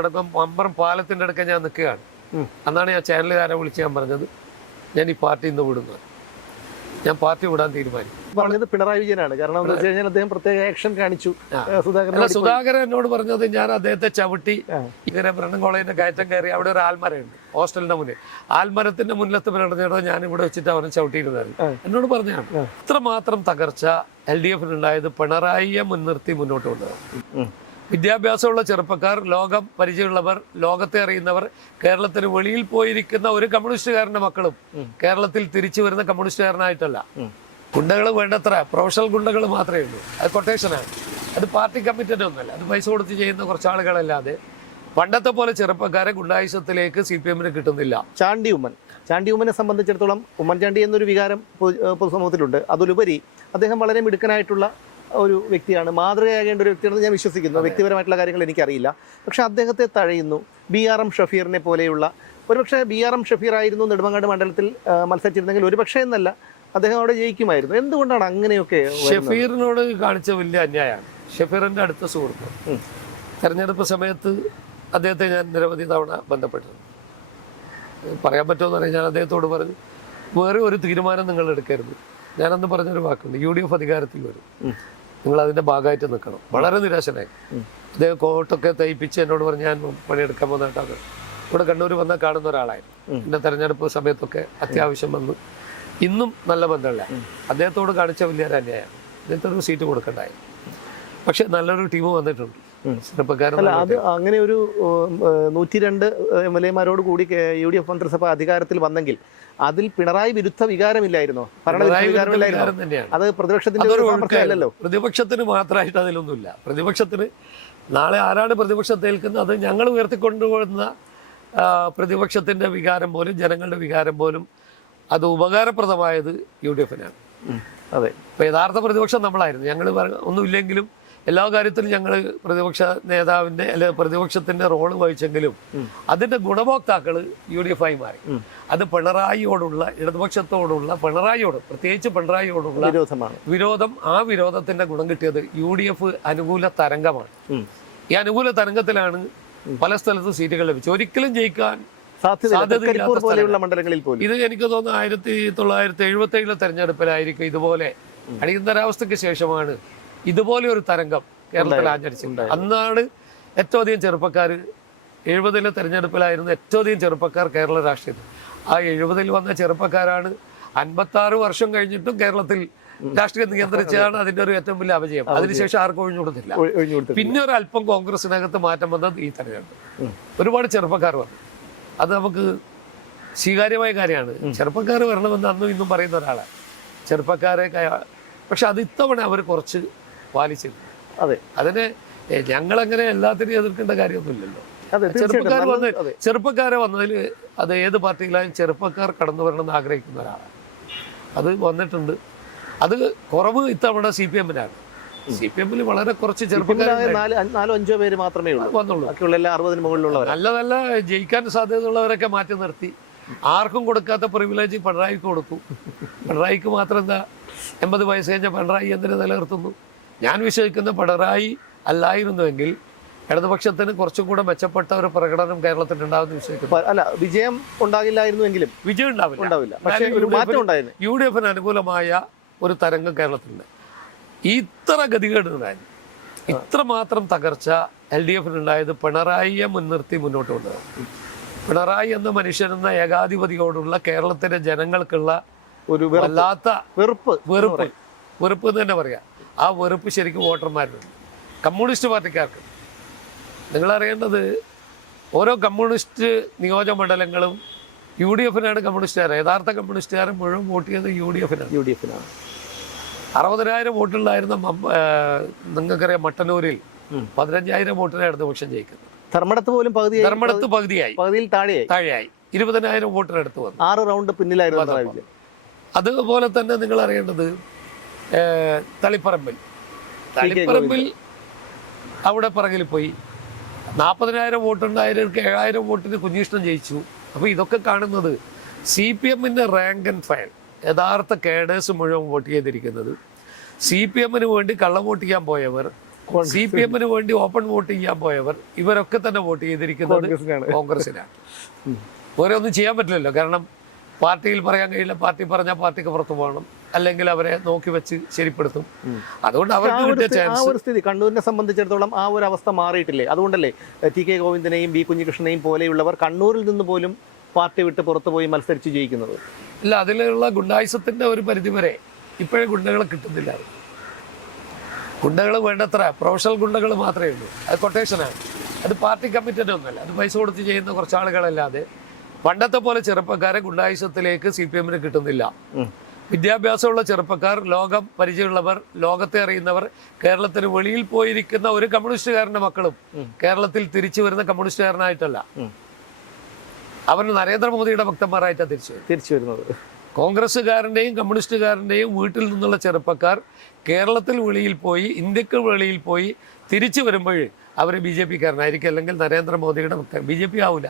അടക്കം മമ്പറം പാലത്തിൻ്റെ അടുക്ക ഞാൻ നിൽക്കുകയാണ്. അന്നാണ് ഞാൻ ചാനലുകാരെ വിളിച്ച് ഞാൻ പറഞ്ഞത് ഞാൻ ഈ പാർട്ടി ഇന്ന് വിടുന്നത്, ഞാൻ പാർട്ടി വിടാൻ തീരുമാനിച്ചു. പറഞ്ഞത് പിണറായി വിജയനാണ്. കാരണം എന്ന് വെച്ച് കഴിഞ്ഞാൽ അദ്ദേഹം പ്രത്യേക ആക്ഷൻ കാണിച്ചു. സുധാകരൻ എന്നോട് പറഞ്ഞത് ഞാൻ അദ്ദേഹത്തെ ചവിട്ടി ഇങ്ങനെ ബ്രണ്ണൻ കോളേജിന്റെ കയറ്റം കയറി അവിടെ ഒരു ആൽമരമുണ്ട് ഹോസ്റ്റലിന്റെ മുന്നിൽ, ആൽമരത്തിന്റെ മുന്നിലത്ത് പിണർന്നേടോ ഞാൻ ഇവിടെ വെച്ചിട്ട് അവനെ ചവിട്ടിയിരുന്നായിരുന്നു എന്നോട് പറഞ്ഞാണ്. ഇത്രമാത്രം തകർച്ച LDF ഉണ്ടായത് പിണറായിയെ മുൻനിർത്തി മുന്നോട്ട് കൊണ്ടുപോകും. വിദ്യാഭ്യാസമുള്ള ചെറുപ്പക്കാർ, ലോകം പരിചയമുള്ളവർ, ലോകത്തെ അറിയുന്നവർ, കേരളത്തിന് വെളിയിൽ പോയിരിക്കുന്ന ഒരു കമ്മ്യൂണിസ്റ്റുകാരന്റെ മക്കളും കേരളത്തിൽ തിരിച്ചു വരുന്ന കമ്മ്യൂണിസ്റ്റുകാരനായിട്ടല്ല. ഗുണ്ടകൾ വേണ്ടത്ര പ്രൊഫഷണൽ ഗുണ്ടകൾ മാത്രമേ ഉള്ളൂ. അത് കൊട്ടേഷനാണ്, അത് പാർട്ടി കമ്മിറ്റഡ് ഒന്നുമല്ല, അത് പൈസ കൊടുത്ത് ചെയ്യുന്ന കുറച്ച് ആളുകളല്ലാതെ പണ്ടത്തെ പോലെ ചെറുപ്പക്കാരെ ഗുണ്ടായുസത്തിലേക്ക് CPM കിട്ടുന്നില്ല. ചാണ്ടി ഉമ്മനെ സംബന്ധിച്ചിടത്തോളം ഉമ്മൻചാണ്ടി എന്നൊരു വികാരം പൊതുസമൂഹത്തിലുണ്ട്. അതിലുപരി അദ്ദേഹം വളരെ മിടുക്കനായിട്ടുള്ള ഒരു വ്യക്തിയാണ്, മാതൃകയാകേണ്ട ഒരു വ്യക്തിയാണെന്ന് ഞാൻ വിശ്വസിക്കുന്നു. വ്യക്തിപരമായിട്ടുള്ള കാര്യങ്ങൾ എനിക്കറിയില്ല. പക്ഷെ അദ്ദേഹത്തെ തഴയുന്നു. BRM ഷഫീറിനെ പോലെയുള്ള, ഒരുപക്ഷെ BRM ഷഫീർ ആയിരുന്നു നെടുമങ്ങാട് മണ്ഡലത്തിൽ മത്സരിച്ചിരുന്നെങ്കിൽ ഒരുപക്ഷെ എന്നല്ല അദ്ദേഹം അവിടെ ജയിക്കുമായിരുന്നു. എന്തുകൊണ്ടാണ് അങ്ങനെയൊക്കെ? ഷഫീറിനോട് കാണിച്ച വലിയ അന്യായമാണ്. ഷഫീറിന്റെ അടുത്ത സുഹൃത്ത്, തെരഞ്ഞെടുപ്പ് സമയത്ത് അദ്ദേഹത്തെ ഞാൻ നിരവധി തവണ ബന്ധപ്പെട്ടിരുന്നു. പറയാൻ പറ്റുമെന്ന് പറഞ്ഞാൽ ഞാൻ അദ്ദേഹത്തോട് പറഞ്ഞു, വേറെ ഒരു തീരുമാനം നിങ്ങൾ എടുക്കരുത്. ഞാനന്ന് പറഞ്ഞൊരു വാക്കുണ്ട്, UDF അധികാരത്തിൽ വരും, നിങ്ങൾ അതിൻ്റെ ഭാഗമായിട്ട് നിൽക്കണം. വളരെ നിരാശനായി. അദ്ദേഹം കോട്ടൊക്കെ തയ്പ്പിച്ച് എന്നോട് പറഞ്ഞ് ഞാൻ പണിയെടുക്കാൻ പോകുന്നതായിട്ടാണ്. ഇവിടെ കണ്ണൂർ വന്നാൽ കാണുന്ന ഒരാളായിരുന്നു. എൻ്റെ തെരഞ്ഞെടുപ്പ് സമയത്തൊക്കെ അത്യാവശ്യം വന്ന് ഇന്നും നല്ല ബന്ധമില്ല. അദ്ദേഹത്തോട് കാണിച്ച വലിയൊരു അന്യായം. അദ്ദേഹത്തോട് സീറ്റ് കൊടുക്കണ്ടായി. പക്ഷെ നല്ലൊരു ടീം വന്നിട്ടുണ്ട്. അല്ല, അത് അങ്ങനെ ഒരു 102 MLA-മാരോട് കൂടി UDF മന്ത്രിസഭ അധികാരത്തിൽ വന്നെങ്കിൽ അതിൽ പിണറായി വിരുദ്ധ വികാരമില്ലായിരുന്നോ? അത് പ്രതിപക്ഷത്തിന്റെ പ്രതിപക്ഷത്തിന് മാത്രമായിട്ട് അതിലൊന്നുമില്ല. പ്രതിപക്ഷത്തിന് നാളെ ആരാണ് പ്രതിപക്ഷത്തെ ഏൽക്കുന്നത് അത് ഞങ്ങൾ ഉയർത്തിക്കൊണ്ടുപോകുന്ന പ്രതിപക്ഷത്തിന്റെ വികാരം പോലും ജനങ്ങളുടെ വികാരം പോലും അത് ഉപകാരപ്രദമായത് UDF-നാണ്. അതെ, ഇപ്പൊ യഥാർത്ഥ പ്രതിപക്ഷം നമ്മളായിരുന്നു. ഞങ്ങൾ ഒന്നുമില്ലെങ്കിലും എല്ലാ കാര്യത്തിലും ഞങ്ങൾ പ്രതിപക്ഷ നേതാവിന്റെ അല്ലെ പ്രതിപക്ഷത്തിന്റെ റോള് വഹിച്ചെങ്കിലും അതിന്റെ ഗുണഭോക്താക്കൾ UDF-ആയി മാറി. അത് പിണറായിയോടുള്ള, ഇടതുപക്ഷത്തോടുള്ള, പ്രത്യേകിച്ച് പിണറായിയോടുള്ള വിരോധം, ആ വിരോധത്തിന്റെ ഗുണം കിട്ടിയത് UDF അനുകൂല തരംഗമാണ്. ഈ അനുകൂല തരംഗത്തിലാണ് പല സ്ഥലത്തും സീറ്റുകൾ ലഭിച്ചത്. ഒരിക്കലും ജയിക്കാൻ സാധ്യതയില്ലാത്ത മണ്ഡലങ്ങളിൽ പോലും. ഇത് എനിക്ക് തോന്നുന്നു 1977 തെരഞ്ഞെടുപ്പിലായിരിക്കും ഇതുപോലെ അടിയന്തരാവസ്ഥയ്ക്ക് ശേഷമാണ് ഇതുപോലെ ഒരു തരംഗം കേരളത്തിൽ ആചരിച്ചിട്ടുണ്ട്. അന്നാണ് ഏറ്റവും അധികം ചെറുപ്പക്കാർ, 70 തെരഞ്ഞെടുപ്പിലായിരുന്നു ഏറ്റവും അധികം ചെറുപ്പക്കാർ കേരള രാഷ്ട്രീയത്തിൽ. ആ 70 വന്ന ചെറുപ്പക്കാരാണ് 56 വർഷം കഴിഞ്ഞിട്ടും കേരളത്തിൽ രാഷ്ട്രീയം നിയന്ത്രിച്ചതാണ് അതിന്റെ ഒരു ഏറ്റവും വലിയ അപജയം. അതിനുശേഷം ആർക്കും ഒഴിഞ്ഞു കൊടുത്തില്ല. പിന്നെ ഒരു അല്പം കോൺഗ്രസിനകത്ത് മാറ്റം വന്നത് ഈ തെരഞ്ഞെടുപ്പ്. ഒരുപാട് ചെറുപ്പക്കാർ വന്നു. അത് നമുക്ക് സ്വീകാര്യമായ കാര്യമാണ്. ചെറുപ്പക്കാർ വരണമെന്ന് അന്നും ഇന്നും പറയുന്ന ഒരാളാണ് ചെറുപ്പക്കാരെ. പക്ഷെ അത് ഇത്തവണ അവർ കുറച്ച് പാലിച്ചിരുന്നു. അതെ, അതിനെ ഞങ്ങളങ്ങനെ എല്ലാത്തിനും എതിർക്കേണ്ട കാര്യമൊന്നുമില്ലല്ലോ. ചെറുപ്പക്കാരെ വന്നതിൽ അത് ഏത് പാർട്ടിയിലായാലും ചെറുപ്പക്കാർ കടന്നു വരണമെന്ന് ആഗ്രഹിക്കുന്ന ഒരാളാണ്. അത് വന്നിട്ടുണ്ട്. അത് കുറവ് ഇത്തവണ CPM-നാണ്. CPM-ൽ വളരെ കുറച്ച് ചെറുപ്പക്കാർ, 4-5 പേര് മാത്രമേ വന്നുള്ളൂ. 60-ന് മുകളിലുള്ളവർ നല്ല നല്ല ജയിക്കാൻ സാധ്യതയുള്ളവരൊക്കെ മാറ്റി നിർത്തി. ആർക്കും കൊടുക്കാത്ത പ്രിവിലേജ് പിണറായിക്ക് കൊടുത്തു. പിണറായിക്ക് മാത്രം എന്താ 80 വയസ്സ് കഴിഞ്ഞ പിണറായി എന്തിനു നിലനിർത്തുന്നു? ഞാൻ വിശ്വസിക്കുന്ന പിണറായി അല്ലായിരുന്നുവെങ്കിൽ ഇടതുപക്ഷത്തിന് കുറച്ചും കൂടെ മെച്ചപ്പെട്ട ഒരു പ്രകടനം കേരളത്തിൽ ഉണ്ടാവുമെന്ന് വിശ്വസിക്കുന്നു. അല്ല, വിജയം ഉണ്ടാകില്ലായിരുന്നുവെങ്കിലും വിജയം ഉണ്ടാവില്ല. പക്ഷേ UDF-ന് അനുകൂലമായ ഒരു തരംഗം കേരളത്തിലുണ്ട്. ഇത്ര ഗതികേടുണ്ടായിരുന്നു, ഇത്രമാത്രം തകർച്ച LDF-നുണ്ടായത് പിണറായിയെ മുൻനിർത്തി മുന്നോട്ട് കൊണ്ടുപോകും. പിണറായി എന്ന മനുഷ്യനെന്ന ഏകാധിപതിയോടുള്ള കേരളത്തിലെ ജനങ്ങൾക്കുള്ള ഒരു വല്ലാത്ത വെറുപ്പ് എന്ന് തന്നെ പറയാം. ആ വെറുപ്പ് ശരിക്കും വോട്ടർമാരുണ്ട്, കമ്മ്യൂണിസ്റ്റ് പാർട്ടിക്കാർക്ക്. നിങ്ങളറിയേണ്ടത് ഓരോ കമ്മ്യൂണിസ്റ്റ് നിയോജകമണ്ഡലങ്ങളും UDF-നാണ് കമ്മ്യൂണിസ്റ്റുകാരൻ. യഥാർത്ഥ കമ്മ്യൂണിസ്റ്റുകാരൻ മുഴുവൻ വോട്ട് ചെയ്തത് UDF-നാണ്. 60,000 വോട്ടുണ്ടായിരുന്ന നിങ്ങൾക്കറിയാം മട്ടന്നൂരിൽ 15,000 വോട്ടിനാണ് ഇടതുപക്ഷം ജയിക്കുന്നത്. ധർമ്മടത്ത് പകുതിയായി, താഴെയായി 20,000 വോട്ടിനടുത്ത് വന്നു. 6 റൗണ്ട് പിന്നിലായിരുന്നു. അതുപോലെ തന്നെ നിങ്ങൾ അറിയേണ്ടത് തളിപ്പറമ്പിൽ അവിടെ പിറകിൽ പോയി 40,000 വോട്ടുണ്ടായവർക്ക് 7,000 വോട്ടിന് കുഞ്ഞിഷ്ടം ജയിച്ചു. അപ്പോൾ ഇതൊക്കെ കാണുന്നത് CPM-ന്റെ റാങ്ക് ആൻഡ് ഫയൽ യഥാർത്ഥ കേഡേഴ്സ് മുഴുവൻ വോട്ട് ചെയ്തിരിക്കുന്നത്. CPM-ന് വേണ്ടി കള്ളവോട്ട് ചെയ്യാൻ പോയവർ CPM വേണ്ടി ഓപ്പൺ വോട്ട് ചെയ്യാൻ പോയവർ ഇവരൊക്കെ തന്നെ വോട്ട് ചെയ്തിരിക്കുന്നത് കോൺഗ്രസിനാണ്. വേറെ ഒന്നും ചെയ്യാൻ പറ്റില്ലല്ലോ. കാരണം പാർട്ടിയിൽ പറയാൻ കഴിയില്ല, പാർട്ടി പറഞ്ഞാൽ പാർട്ടിക്ക് പുറത്തു പോകണം, അല്ലെങ്കിൽ അവരെ നോക്കി വെച്ച് ശരിപ്പെടുത്തും. അതുകൊണ്ട് അവർക്ക് കിട്ടിയ ചാൻസ്. ആ ഒരു സ്ഥിതി കണ്ണൂരിനെ സംബന്ധിച്ചിടത്തോളം ആ ഒരു അവസ്ഥ മാറിയിട്ടില്ലേ? അതുകൊണ്ടല്ലേ TK ഗോവിന്ദനെയും B കുഞ്ഞികൃഷ്ണനെയും പോലെയുള്ളവർ കണ്ണൂരിൽ നിന്ന് പോലും പാർട്ടി വിട്ട് പുറത്തു പോയി മത്സരിച്ച് ജയിക്കുന്നത്? ഇല്ല, അതിലുള്ള ഗുണ്ടായുസത്തിന്റെ ഒരു പരിധിവരെ ഇപ്പോഴും ഗുണ്ടകളെ കിട്ടുന്നില്ല. ഗുണ്ടകൾ വേണ്ടത്ര പ്രൊഫഷണൽ ഗുണ്ടകൾ മാത്രമേ ഉള്ളൂ. അത് കൊട്ടേഷനാണ്. അത് പാർട്ടി കമ്മിറ്റഡ് ഒന്നുമല്ല. അത് പൈസ കൊടുത്ത് ചെയ്യുന്ന കുറച്ച് ആളുകളല്ലാതെ പണ്ടത്തെ പോലെ ചെറുപ്പക്കാരെ ഗുണ്ടായുസത്തിലേക്ക് CPM കിട്ടുന്നില്ല. വിദ്യാഭ്യാസമുള്ള ചെറുപ്പക്കാർ, ലോകം പരിചയമുള്ളവർ, ലോകത്തെ അറിയുന്നവർ, കേരളത്തിന് വെളിയിൽ പോയിരിക്കുന്ന ഒരു കമ്മ്യൂണിസ്റ്റുകാരന്റെ മക്കളും കേരളത്തിൽ തിരിച്ചു വരുന്ന കമ്മ്യൂണിസ്റ്റുകാരനായിട്ടല്ല, അവർ നരേന്ദ്രമോദിയുടെ ഭക്തന്മാരായിട്ടാണ് തിരിച്ചു വരുന്നത്. കോൺഗ്രസ്സുകാരൻ്റെയും കമ്മ്യൂണിസ്റ്റുകാരൻ്റെയും വീട്ടിൽ നിന്നുള്ള ചെറുപ്പക്കാർ കേരളത്തിൽ വെളിയിൽ പോയി, ഇന്ത്യക്ക് വെളിയിൽ പോയി തിരിച്ചു വരുമ്പോൾ അവർ BJP-കാരനായിരിക്കും, അല്ലെങ്കിൽ നരേന്ദ്രമോദിയുടെ ഭക്തർ. BJP ആവില്ല.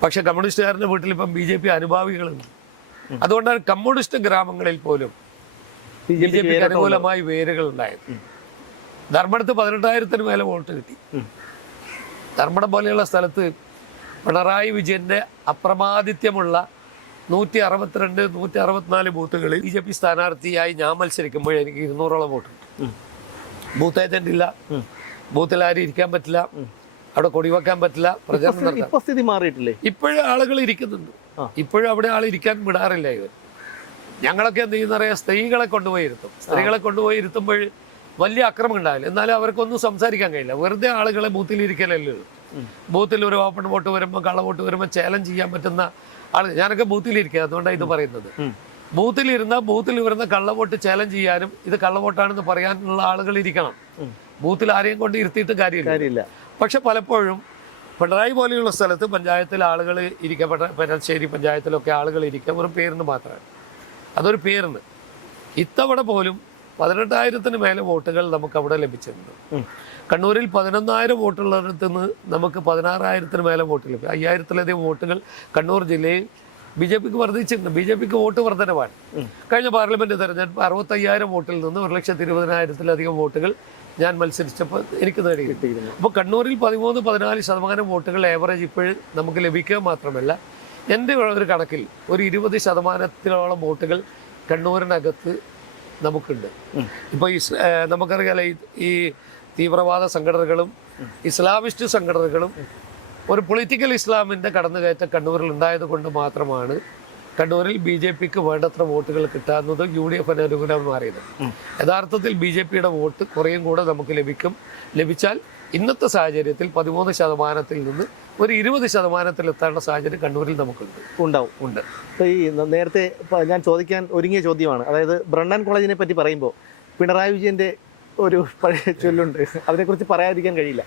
പക്ഷെ കമ്മ്യൂണിസ്റ്റുകാരൻ്റെ വീട്ടിൽ ഇപ്പം BJP അനുഭാവികളുണ്ട്. അതുകൊണ്ടാണ് കമ്മ്യൂണിസ്റ്റ് ഗ്രാമങ്ങളിൽ പോലും BJP-ക്ക് അനുകൂലമായി വേരുകൾ ഉണ്ടായത്. ധർമ്മടത്ത് 18,000-ന് മേലെ വോട്ട് കിട്ടി. ധർമ്മടം പോലെയുള്ള സ്ഥലത്ത് പിണറായി വിജയന്റെ അപ്രമാദിത്യമുള്ള 162, 164 ബൂത്തുകളിൽ BJP സ്ഥാനാർത്ഥിയായി ഞാൻ മത്സരിക്കുമ്പോൾ എനിക്ക് 200ഓളം വോട്ട് കിട്ടും. ബൂത്ത് ഏജന്റ് ഇല്ല, ബൂത്തിൽ ആരും ഇരിക്കാൻ പറ്റില്ല, അവിടെ കൊടിവെക്കാൻ പറ്റില്ല, പ്രചരണം നടത്താൻ. സ്ഥിതി മാറിയിട്ടില്ലേ? ഇപ്പോഴും ആളുകൾ ഇരിക്കുന്നുണ്ട്. ഇപ്പോഴും അവിടെ ആൾ ഇരിക്കാൻ വിടാറില്ല ഇവർ. ഞങ്ങളൊക്കെ എന്ത് ചെയ്യുന്നറിയാം, സ്ത്രീകളെ കൊണ്ടുപോയി ഇരുത്തും. സ്ത്രീകളെ കൊണ്ടുപോയി ഇരുത്തുമ്പോൾ വലിയ അക്രമം ഉണ്ടാവില്ല, എന്നാലും അവർക്കൊന്നും സംസാരിക്കാൻ കഴിയില്ല. വെറുതെ ആളുകളെ ബൂത്തിൽ ഇരിക്കലല്ലേ ഉള്ളൂ. ബൂത്തിൽ ഒരു ഓപ്പൺ വോട്ട് വരുമ്പോൾ, കള്ള വോട്ട് വരുമ്പോൾ ചാലഞ്ച് ചെയ്യാൻ പറ്റുന്ന ആള്. ഞാനൊക്കെ ബൂത്തിലിരിക്കുക, അതുകൊണ്ടാണ് ഇത് പറയുന്നത്. ബൂത്തിൽ വരുന്ന കള്ളവോട്ട് ചാലഞ്ച് ചെയ്യാനും ഇത് കള്ളവോട്ടാണെന്ന് പറയാനുള്ള ആളുകൾ ഇരിക്കണം. ബൂത്തിൽ ആരെയും കൊണ്ട് ഇരുത്തിയിട്ട് കാര്യമില്ല. പക്ഷെ പലപ്പോഴും പിണറായി പോലെയുള്ള സ്ഥലത്ത് പഞ്ചായത്തിൽ ആളുകൾ ഇരിക്കപ്പെട്ട, പെരശ്ശേരി പഞ്ചായത്തിലൊക്കെ ആളുകൾ ഇരിക്കുക വെറും പേരിന് മാത്രമാണ്. അതൊരു പേരിന്. ഇത്തവണ പോലും 18,000-ന് മേലെ വോട്ടുകൾ നമുക്ക് അവിടെ ലഭിച്ചിട്ടുണ്ട്. കണ്ണൂരിൽ 11,000 വോട്ടുള്ളിടത്ത് നിന്ന് നമുക്ക് 16,000-ന് മേലെ വോട്ട് ലഭിക്കും. 5,000-ലധികം വോട്ടുകൾ കണ്ണൂർ ജില്ലയിൽ BJP-ക്ക് വർദ്ധിച്ചിട്ടുണ്ട്. BJP-ക്ക് വോട്ട് വർധനവാണ്. കഴിഞ്ഞ പാർലമെന്റ് തെരഞ്ഞെടുപ്പ് 65,000 വോട്ടിൽ നിന്ന് 1,20,000-ലധികം വോട്ടുകൾ ഞാൻ മത്സരിച്ചപ്പോൾ എനിക്ക് നേടി കിട്ടിയിരുന്നു. അപ്പോൾ കണ്ണൂരിൽ 13-14% വോട്ടുകൾ ആവറേജ് ഇപ്പോഴും നമുക്ക് ലഭിക്കുക മാത്രമല്ല, എൻ്റെ ഒരു കണക്കിൽ ഒരു 20%-ഓളം വോട്ടുകൾ കണ്ണൂരിനകത്ത് നമുക്കുണ്ട്. ഇപ്പോൾ നമുക്കറിയാലോ, ഈ തീവ്രവാദ സംഘടനകളും ഇസ്ലാമിസ്റ്റ് സംഘടനകളും ഒരു പൊളിറ്റിക്കൽ ഇസ്ലാമിൻ്റെ കടന്നുകയറ്റം കണ്ണൂരിൽ ഉണ്ടായത് കൊണ്ട് മാത്രമാണ് കണ്ണൂരിൽ BJP-ക്ക് വേണ്ടത്ര വോട്ടുകൾ കിട്ടാവുന്നത് UDF-ന് അനുകൂലം മാറിയത്. യഥാർത്ഥത്തിൽ BJP-യുടെ വോട്ട് കുറേയും കൂടെ നമുക്ക് ലഭിച്ചാൽ ഇന്നത്തെ സാഹചര്യത്തിൽ 13%-ൽ നിന്ന് ഒരു 20%-ൽ എത്തേണ്ട സാഹചര്യം കണ്ണൂരിൽ ഉണ്ട്. ഈ നേരത്തെ ഞാൻ ചോദിക്കാൻ ഒരുങ്ങിയ ചോദ്യമാണ്. അതായത് ബ്രണ്ണൻ കോളേജിനെ പറ്റി പറയുമ്പോൾ പിണറായി വിജയന്റെ ഒരു പഴയ ചൊല്ലുണ്ട്, അതിനെക്കുറിച്ച് പറയാതിരിക്കാൻ കഴിയില്ല.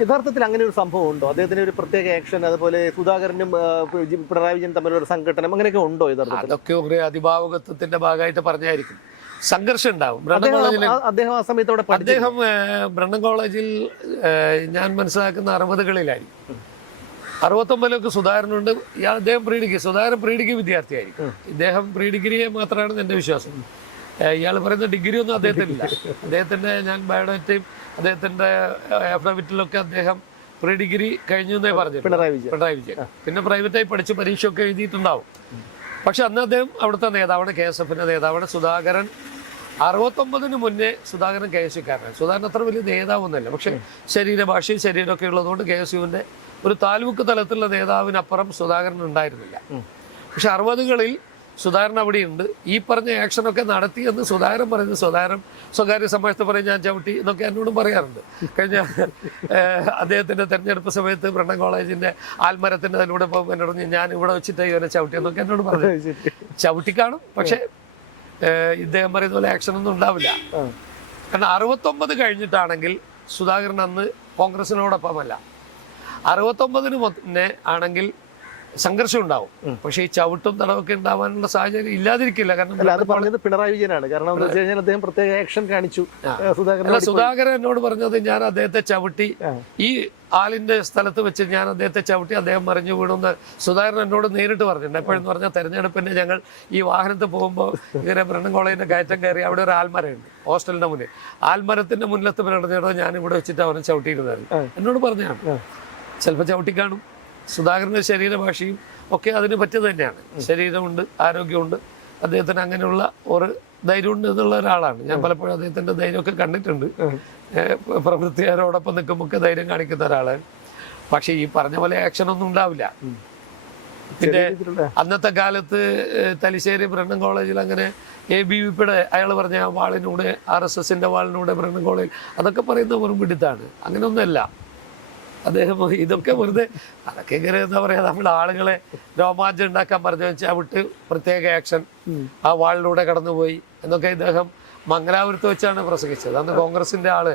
യഥാർത്ഥത്തിൽ അങ്ങനെ ഒരു സംഭവം ഉണ്ടോ? അദ്ദേഹത്തിന് ഒരു പ്രത്യേക ആക്ഷൻ, അതുപോലെ സുധാകരനും പിണറായി വിജയൻ തമ്മിലൊരു സംഘടനം, അങ്ങനെയൊക്കെ ഉണ്ടോ യഥാർത്ഥത്തിൽ? അതൊക്കെ ഒരു അതിഭാവുകത്വത്തിന്റെ ഭാഗമായിട്ട് പറഞ്ഞായിരിക്കും. സംഘർഷം ഉണ്ടാവും. അദ്ദേഹം ആ സമയത്തോടെ അദ്ദേഹം ബ്രണ്ണൻ കോളേജിൽ ഞാൻ മനസ്സിലാക്കുന്ന 60കളിലായിരിക്കും. 69-ലൊക്കെ സുധാകരനുണ്ട്. സുധാകരൻ പ്രീ ഡിഗ്രി വിദ്യാർത്ഥിയായിരിക്കും. ഇദ്ദേഹം പ്രീ ഡിഗ്രിയെ മാത്രമാണ് എൻ്റെ വിശ്വാസം. ഇയാൾ പറയുന്ന ഡിഗ്രി ഒന്നും അദ്ദേഹത്തിനില്ല. അദ്ദേഹത്തിൻ്റെ ഞാൻ ബയോഡേറ്റയും അദ്ദേഹത്തിൻ്റെ അഫിഡവിറ്റിലൊക്കെ അദ്ദേഹം പ്രീ ഡിഗ്രി കഴിഞ്ഞു എന്നേ പറഞ്ഞു പിണറായി വിജയൻ. പിന്നെ പ്രൈവറ്റായി പഠിച്ച് പരീക്ഷയൊക്കെ എഴുതിയിട്ടുണ്ടാവും. പക്ഷെ അന്ന് അദ്ദേഹം അവിടുത്തെ നേതാവാണ്, KSF-ന്റെ നേതാവാണ്. സുധാകരൻ 69-ന് മുന്നേ സുധാകരൻ KSU-കാരനാണ്. സുധാകരൻ അത്ര വലിയ നേതാവൊന്നുമല്ല, പക്ഷെ ശരീരഭാഷയും ശരീരമൊക്കെ ഉള്ളതുകൊണ്ട് KSU-വിൻ്റെ ഒരു താലൂക്ക് തലത്തിലുള്ള നേതാവിനപ്പുറം സുധാകരൻ ഉണ്ടായിരുന്നില്ല. പക്ഷെ 60കളിൽ സുധാകരൻ അവിടെയുണ്ട്. ഈ പറഞ്ഞ ആക്ഷനൊക്കെ നടത്തിയെന്ന് സുധാകരൻ പറയുന്നത്, സുധാകരൻ സ്വകാര്യ സമ്മേളനത്തിൽ പറയും ഞാൻ ചവിട്ടി എന്നൊക്കെ എന്നോടും പറയാറുണ്ട്. കഴിഞ്ഞ അദ്ദേഹത്തിൻ്റെ തെരഞ്ഞെടുപ്പ് സമയത്ത് ബ്രണ്ണൻ കോളേജിൻ്റെ ആൽമരത്തിൻ്റെ അതിലൂടെ പോകുമ്പോൾ എന്നോട് ഞാൻ ഇവിടെ വെച്ചിട്ട് ഇവനെ ചവിട്ടി എന്നൊക്കെ എന്നോട് പറഞ്ഞു. ചവിട്ടി കാണും, പക്ഷേ ഇദ്ദേഹം പറയുന്ന പോലെ ആക്ഷനൊന്നും ഉണ്ടാവില്ല. കാരണം 69 കഴിഞ്ഞിട്ടാണെങ്കിൽ സുധാകരൻ അന്ന് കോൺഗ്രസിനോടൊപ്പമല്ല. 69-ന് മുന്നേ ആണെങ്കിൽ സംഘർഷം ഉണ്ടാവും. പക്ഷേ ഈ ചവിട്ടും തടവൊക്കെ ഉണ്ടാവാനുള്ള സാഹചര്യം ഇല്ലാതിരിക്കില്ല. കാരണം അല്ല, അത് പറഞ്ഞത് പിണറായി വിജയനാണ്. കാരണം എന്താ വെച്ച് കഴിഞ്ഞാൽ അദ്ദേഹം പ്രത്യേക ആക്ഷൻ കാണിച്ചു. സുധാകരൻ എന്നോട് പറഞ്ഞത് ഞാൻ അദ്ദേഹത്തെ ചവിട്ടി, ഈ ആളിന്റെ സ്ഥലത്ത് വെച്ച് ഞാൻ അദ്ദേഹത്തെ ചവിട്ടി, അദ്ദേഹം മറിഞ്ഞു വീണെന്ന് സുധാകരൻ എന്നോട് നേരിട്ട് പറഞ്ഞിട്ടുണ്ട്. എപ്പോഴെന്ന് പറഞ്ഞാൽ തെരഞ്ഞെടുപ്പിന് ഞങ്ങൾ ഈ വാഹനത്തിൽ പോകുമ്പോൾ ഇങ്ങനെ ബ്രണ്ണൻ കോളേജിന്റെ കയറ്റം കയറി അവിടെ ഒരു ആൽമരമുണ്ട് ഹോസ്റ്റലിന്റെ മുന്നിൽ. ആൽമരത്തിന്റെ മുന്നിലത്ത് പറഞ്ഞിടോ ഞാൻ ഇവിടെ വെച്ചിട്ട് അവനെ ചവിട്ടിയിരുന്നായിരുന്നു എന്നോട് പറഞ്ഞാണ്. ചിലപ്പോൾ ചവിട്ടിക്കാണും. സുധാകരന്റെ ശരീരഭാഷയും ഒക്കെ അതിന് പറ്റിയത് തന്നെയാണ്. ശരീരമുണ്ട്, ആരോഗ്യമുണ്ട്, അദ്ദേഹത്തിന് അങ്ങനെയുള്ള ഒരു ധൈര്യമുണ്ട് എന്നുള്ള ഒരാളാണ്. ഞാൻ പലപ്പോഴും അദ്ദേഹത്തിന്റെ ധൈര്യമൊക്കെ കണ്ടിട്ടുണ്ട്. പ്രവൃത്തിക്കാരോടൊപ്പം നിൽക്കുമ്പോൾ ധൈര്യം കാണിക്കുന്ന ഒരാളാണ്. പക്ഷെ ഈ പറഞ്ഞ പോലെ ആക്ഷൻ ഒന്നും ഉണ്ടാവില്ല. പിന്നെ അന്നത്തെ കാലത്ത് തലശ്ശേരി ബ്രണ്ണൻ കോളേജിൽ അങ്ങനെ ABVP അയാൾ പറഞ്ഞ ആ വാളിനൂടെ, RSSന്റെ വാളിനൂടെ ബ്രണ്ണൻ കോളേജ്, അതൊക്കെ പറയുന്ന വെറും പിടുത്താണ്. അങ്ങനെയൊന്നുമല്ല. അദ്ദേഹം ഇതൊക്കെ വെറുതെ അതൊക്കെ ഇങ്ങനെ എന്താ പറയാ, നമ്മുടെ ആളുകളെ രോമാഞ്ചം ഉണ്ടാക്കാൻ പറഞ്ഞു വെച്ചാൽ വിട്ട് പ്രത്യേക ആക്ഷൻ, ആ വാളിലൂടെ കടന്നുപോയി എന്നൊക്കെ ഇദ്ദേഹം മംഗലാപുരത്ത് വെച്ചാണ് പ്രസംഗിച്ചത്. അന്ന് കോൺഗ്രസിന്റെ ആള്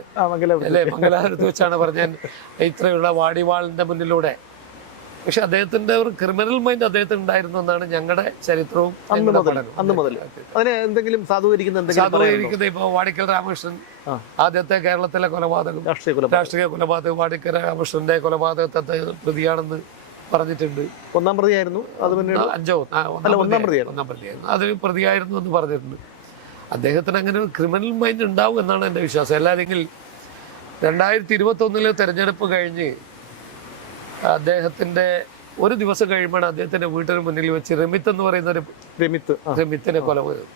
അല്ലേ, മംഗലാപുരത്ത് വെച്ചാണ് പറഞ്ഞാൽ ഇത്രയുള്ള വാടിവാളിന്റെ മുന്നിലൂടെ. പക്ഷെ അദ്ദേഹത്തിന്റെ ഒരു ക്രിമിനൽ മൈൻഡ് അദ്ദേഹത്തിന് ഉണ്ടായിരുന്നു എന്നാണ് ഞങ്ങളുടെ ചരിത്രവും അന്ന് മുതൽ. അതിനെ എന്തെങ്കിലും സാധൂകരിക്കുന്ന ഇപ്പൊ വാടിക്കൽ രാമകൃഷ്ണൻ, ആദ്യത്തെ കേരളത്തിലെ കൊലപാതകം, രാഷ്ട്രീയ കൊലപാതകം, വാടിക്കൽ രാമകൃഷ്ണന്റെ കൊലപാതകത്തെ പ്രതിയാണെന്ന് പറഞ്ഞിട്ടുണ്ട്. ഒന്നാം പ്രതിയായിരുന്നു. ഒന്നാം പ്രതിയായിരുന്നു. അതിൽ പ്രതിയായിരുന്നു എന്ന് പറഞ്ഞിട്ടുണ്ട്. അദ്ദേഹത്തിന് അങ്ങനെ ഒരു ക്രിമിനൽ മൈൻഡ് ഉണ്ടാവും എന്നാണ് എൻ്റെ വിശ്വാസം. അല്ലാതെങ്കിൽ 2021 തെരഞ്ഞെടുപ്പ് കഴിഞ്ഞ് അദ്ദേഹത്തിന്റെ ഒരു ദിവസം കഴിയുമ്പോഴാണ് അദ്ദേഹത്തിന്റെ വീട്ടിന് മുന്നിൽ വെച്ച് രമിത്ത് എന്ന് പറയുന്ന രമിത്തിനെ കൊലപാതകം.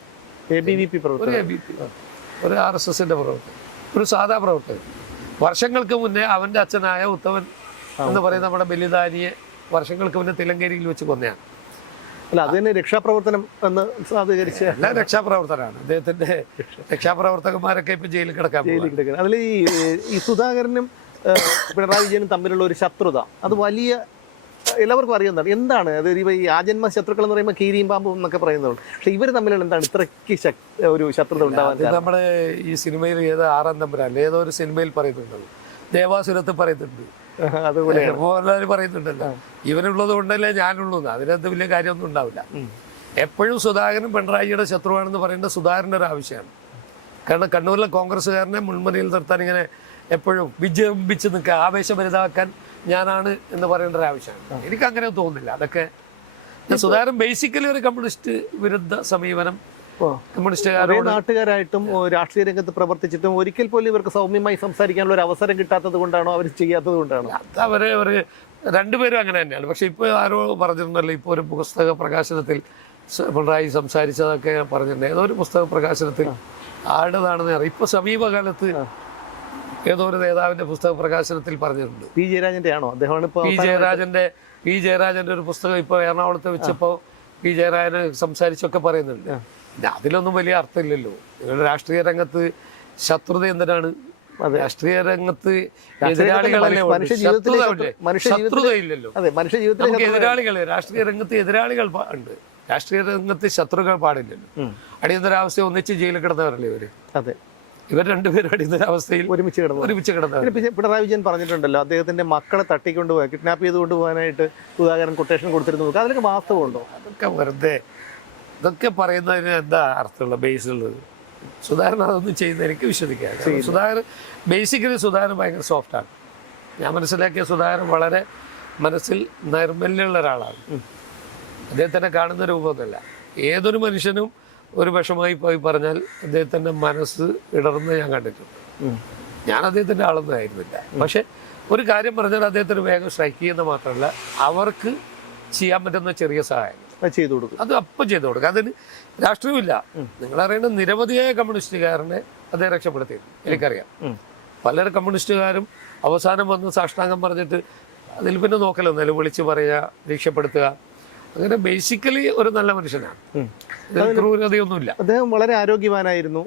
ഒരു RSSന്റെ പ്രവർത്തകൻ, ഒരു സാധാ പ്രവർത്തകൻ. വർഷങ്ങൾക്ക് മുന്നേ അവന്റെ അച്ഛനായ ഉത്തമൻ എന്ന് പറയുന്ന നമ്മുടെ ബലിദാനിയെ വർഷങ്ങൾക്ക് മുന്നേ തിലങ്കേരിയിൽ വെച്ച് കൊന്നയാണ്. അല്ല, അത് തന്നെ രക്ഷാപ്രവർത്തനം എന്ന് സാധൂകരിച്ച എല്ലാ രക്ഷാപ്രവർത്തനാണ്. അദ്ദേഹത്തിന്റെ രക്ഷാപ്രവർത്തകന്മാരൊക്കെ ഇപ്പൊ ജയിലിൽ കിടക്കാൻ. അതിൽ ഈ സുധാകരനും പിണറായി വിജയനും തമ്മിലുള്ള ഒരു ശത്രുത അത് വലിയ എല്ലാവർക്കും അറിയുന്നതാണ്. എന്താണ് അത്? ഈ ആജന്മ ശത്രുക്കൾ എന്ന് പറയുമ്പോൾ കീരിയും പാമ്പും എന്നൊക്കെ പറയുന്നുണ്ട്. പക്ഷെ ഇവർ തമ്മിലുള്ള എന്താണ് ഇത്രയ്ക്ക് ഒരു ശത്രുത ഉണ്ടാവാൻ? നമ്മുടെ ഈ സിനിമയിൽ ഏതോ 6-ാം തമ്പുരാൻ ഏതോ ഒരു സിനിമയിൽ പറയുന്നുണ്ടല്ലോ, ദേവാസുരത്ത് പറയുന്നുണ്ട്, അതുപോലെ മോഹൻലാൽ പറയുന്നുണ്ടല്ലോ, ഇവനുള്ളത് കൊണ്ടല്ലേ ഞാനുള്ളൂ. അതിനകത്ത് വലിയ കാര്യമൊന്നും ഉണ്ടാവില്ല. എപ്പോഴും സുധാകരൻ പിണറായിയുടെ ശത്രുവാണെന്ന് പറയേണ്ടത് സുധാകരൻ്റെ ഒരു ആവശ്യമാണ്. കാരണം കണ്ണൂരിലെ കോൺഗ്രസ്സുകാരനെ മുൻമണിയിൽ നിർത്താൻ ഇങ്ങനെ എപ്പോഴും വിജൃംഭിച്ച് നിൽക്കുക, ആവേശഭരിതമാക്കാൻ ഞാനാണ് എന്ന് പറയേണ്ട ഒരു ആവശ്യമാണ്. എനിക്ക് അങ്ങനെ തോന്നുന്നില്ല. അതൊക്കെ സുധാകരൻ ബേസിക്കലി ഒരു കമ്മ്യൂണിസ്റ്റ് വിരുദ്ധ സമീപനം, കമ്മ്യൂണിസ്റ്റുകാരോട് നാട്ടുകാരായിട്ടും രാഷ്ട്രീയ രംഗത്ത് പ്രവർത്തിച്ചിട്ടും ഒരിക്കൽ പോലും ഇവർക്ക് സൗമ്യമായി സംസാരിക്കാനുള്ള ഒരു അവസരം കിട്ടാത്തത് കൊണ്ടാണോ, അവർ ചെയ്യാത്തത് കൊണ്ടാണോ? അത് അവരെ ഒരു രണ്ടുപേരും അങ്ങനെ തന്നെയാണ്. പക്ഷെ ഇപ്പോൾ ആരോ പറഞ്ഞിരുന്നല്ലോ, ഇപ്പോൾ ഒരു പുസ്തക പ്രകാശനത്തിൽ പിണറായി സംസാരിച്ചതൊക്കെ പറഞ്ഞിട്ടുണ്ട്. ഏതോ ഒരു പുസ്തക പ്രകാശനത്തിൽ ആരുടേതാണെന്ന് അറിയാം. ഇപ്പോൾ സമീപകാലത്ത് ഏതോ ഒരു നേതാവിന്റെ പുസ്തക പ്രകാശനത്തിൽ പറഞ്ഞിട്ടുണ്ട്. പി ജയരാജന്റെ ആണോ? അദ്ദേഹമാണ് പി ജയരാജന്റെ ഒരു പുസ്തകം ഇപ്പോൾ എറണാകുളത്ത് വെച്ചപ്പോൾ പി ജയരാജന് സംസാരിച്ചൊക്കെ പറയുന്നുണ്ട്. അതിലൊന്നും വലിയ അർത്ഥമില്ലല്ലോ. നിങ്ങളുടെ രാഷ്ട്രീയ രംഗത്ത് ശത്രുത എന്തിനാണ്? രാഷ്ട്രീയ രംഗത്ത് എതിരാളികളല്ലേ, ശത്രുതയില്ലല്ലോ. നമുക്ക് എതിരാളികളെ, രാഷ്ട്രീയ രംഗത്ത് എതിരാളികൾ ഉണ്ട്, രാഷ്ട്രീയ രംഗത്ത് ശത്രുക്കൾ പാടില്ലല്ലോ. അടിയന്തരാവസ്ഥ ഒന്നിച്ച് ജയിലിൽ കിടന്നവരല്ലേ ഇവര്. അതെ, ഇവർ രണ്ടുപേരും അടിയന്തരാവസ്ഥയിൽ ഒരുമിച്ച് കിടന്നവർ. പിണറായി വിജയൻ പറഞ്ഞിട്ടുണ്ടല്ലോ, അദ്ദേഹത്തിന്റെ മക്കളെ തട്ടിക്കൊണ്ടുപോകാൻ, കിഡ്നാപ്പ് ചെയ്ത് കൊണ്ടുപോകാനായിട്ട് സുധാകരൻ കൊട്ടേഷൻ കൊടുത്തിരുന്നു. അതിലൊക്കെ വാസ്തവമുണ്ടോ? അതൊക്കെ വെറുതെ, ഇതൊക്കെ പറയുന്നതിന് എന്താ അർത്ഥമുള്ള ബേസുള്ളത്? സുധാകരൻ അതൊന്നും ചെയ്യുന്നത് എനിക്ക് വിശ്വസിക്കാം. സുധാകരൻ ബേസിക്കലി ഭയങ്കര സോഫ്റ്റാണ്. ഞാൻ മനസ്സിലാക്കിയ സുധാകരൻ വളരെ മനസ്സിൽ നൈർമല്യമുള്ള ഒരാളാണ്. അദ്ദേഹത്തിനെ കാണുന്ന രൂപമൊന്നുമല്ല. ഏതൊരു മനുഷ്യനും ഒരു വിഷമായി പോയി പറഞ്ഞാൽ അദ്ദേഹത്തിൻ്റെ മനസ്സ് ഇടർന്ന് ഞാൻ കണ്ടിട്ടുണ്ട്. ഞാൻ അദ്ദേഹത്തിൻ്റെ ആളൊന്നും ആയിരുന്നില്ല. പക്ഷെ ഒരു കാര്യം പറഞ്ഞാൽ അദ്ദേഹത്തിന് വേഗം സ്ട്രൈക്ക് ചെയ്യുന്ന മാത്രമല്ല, അവർക്ക് ചെയ്യാൻ പറ്റുന്ന ചെറിയ സഹായം ചെയ്തു കൊടുക്കും. അത് അപ്പം ചെയ്തു കൊടുക്കും. അതിന് രാഷ്ട്രീയമില്ല. നിങ്ങളറിയേണ്ട നിരവധിയായ കമ്മ്യൂണിസ്റ്റുകാരനെ അദ്ദേഹം രക്ഷപ്പെടുത്തിയിരുന്നു. എനിക്കറിയാം. പല കമ്മ്യൂണിസ്റ്റുകാരും അവസാനം വന്ന് സാഷ്ടാംഗം പറഞ്ഞിട്ട് അതിൽ പിന്നെ നോക്കലൊന്നുമല്ല, വിളിച്ച് പറയുക, രക്ഷപ്പെടുത്തുക. അങ്ങനെ ബേസിക്കലി ഒരു നല്ല മനുഷ്യനാണ്. ക്രൂരതയൊന്നുമില്ല. അദ്ദേഹം വളരെ ആരോഗ്യവാനായിരുന്നു.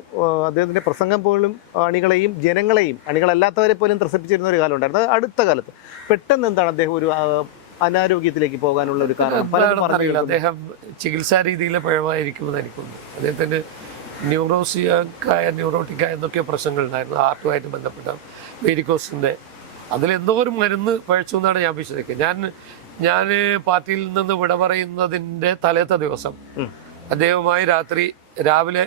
അദ്ദേഹത്തിന്റെ പ്രസംഗം പോലും അണികളെയും ജനങ്ങളെയും, അണികളല്ലാത്തവരെ പോലും ത്രസിപ്പിച്ചിരുന്ന ഒരു കാലം ഉണ്ടായിരുന്നു. അടുത്ത കാലത്ത് പെട്ടെന്ന് എന്താണ് അദ്ദേഹം ഒരു അനാരോഗ്യത്തിലേക്ക് പോകാനുള്ള ഒരു കാരണം? അദ്ദേഹം ചികിത്സാ രീതിയിലെ പിഴവായിരിക്കുമെന്ന് എനിക്കൊന്നു. അദ്ദേഹത്തിന് ന്യൂറോട്ടിക്കായ എന്തൊക്കെയോ പ്രശ്നങ്ങൾ ഉണ്ടായിരുന്നു. ഹാർട്ടുമായിട്ട് ബന്ധപ്പെട്ട വെരിക്കോസിന്റെ അതിലെന്തോ ഒരു മരുന്ന് പഴച്ചു എന്നാണ് ഞാൻ വിശ്വസിക്കുന്നത്. ഞാൻ പാർട്ടിയിൽ നിന്ന് വിട പറയുന്നതിൻ്റെ തലേത്തെ ദിവസം അദ്ദേഹവുമായി രാവിലെ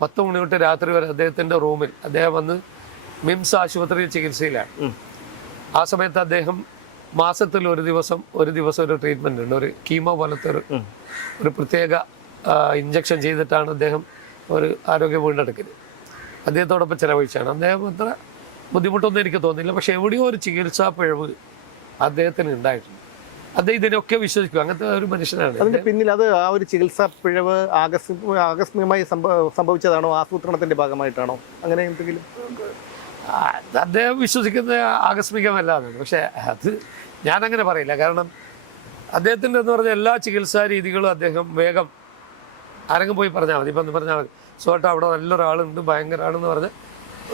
10 മണി തൊട്ട് രാത്രി വരെ അദ്ദേഹത്തിൻ്റെ റൂമിൽ അദ്ദേഹം വന്ന് മിംസ് ആശുപത്രിയിൽ ചികിത്സയിലാണ്. ആ സമയത്ത് അദ്ദേഹം മാസത്തിൽ ഒരു ദിവസം ഒരു ട്രീറ്റ്മെന്റ് ഉണ്ട്, ഒരു കീമോ പോലത്തെ ഒരു പ്രത്യേക ഇഞ്ചക്ഷൻ ചെയ്തിട്ടാണ് അദ്ദേഹം ഒരു ആരോഗ്യം വീണ്ടെടുക്കൽ അദ്ദേഹത്തോടൊപ്പം ചെലവഴിച്ചാണ്. അദ്ദേഹം അത്ര ബുദ്ധിമുട്ടൊന്നും എനിക്ക് തോന്നിയില്ല. പക്ഷെ എവിടെയോ ഒരു ചികിത്സാ പിഴവ് അദ്ദേഹത്തിന് ഉണ്ടായിട്ടുണ്ട്. അദ്ദേഹം ഇതിനൊക്കെ വിശ്വസിക്കും, അങ്ങനത്തെ ഒരു മനുഷ്യനാണ്. അതിന്റെ പിന്നിൽ അത് ആ ഒരു ചികിത്സാ പിഴവ് ആകസ്മികമായി സംഭവിച്ചതാണോ, ആസൂത്രണത്തിന്റെ ഭാഗമായിട്ടാണോ, അങ്ങനെ എന്തെങ്കിലും? അദ്ദേഹം വിശ്വസിക്കുന്നത് ആകസ്മികമല്ലാതെ. പക്ഷെ അത് ഞാനങ്ങനെ പറയില്ല. കാരണം അദ്ദേഹത്തിൻ്റെ എന്ന് പറഞ്ഞാൽ എല്ലാ ചികിത്സാ രീതികളും അദ്ദേഹം വേഗം ആരെങ്കിലും പോയി പറഞ്ഞാൽ മതി. ഇപ്പം പറഞ്ഞാൽ മതി, സോട്ട അവിടെ നല്ലൊരാളുണ്ട് ഭയങ്കരമാണെന്ന് പറഞ്ഞാൽ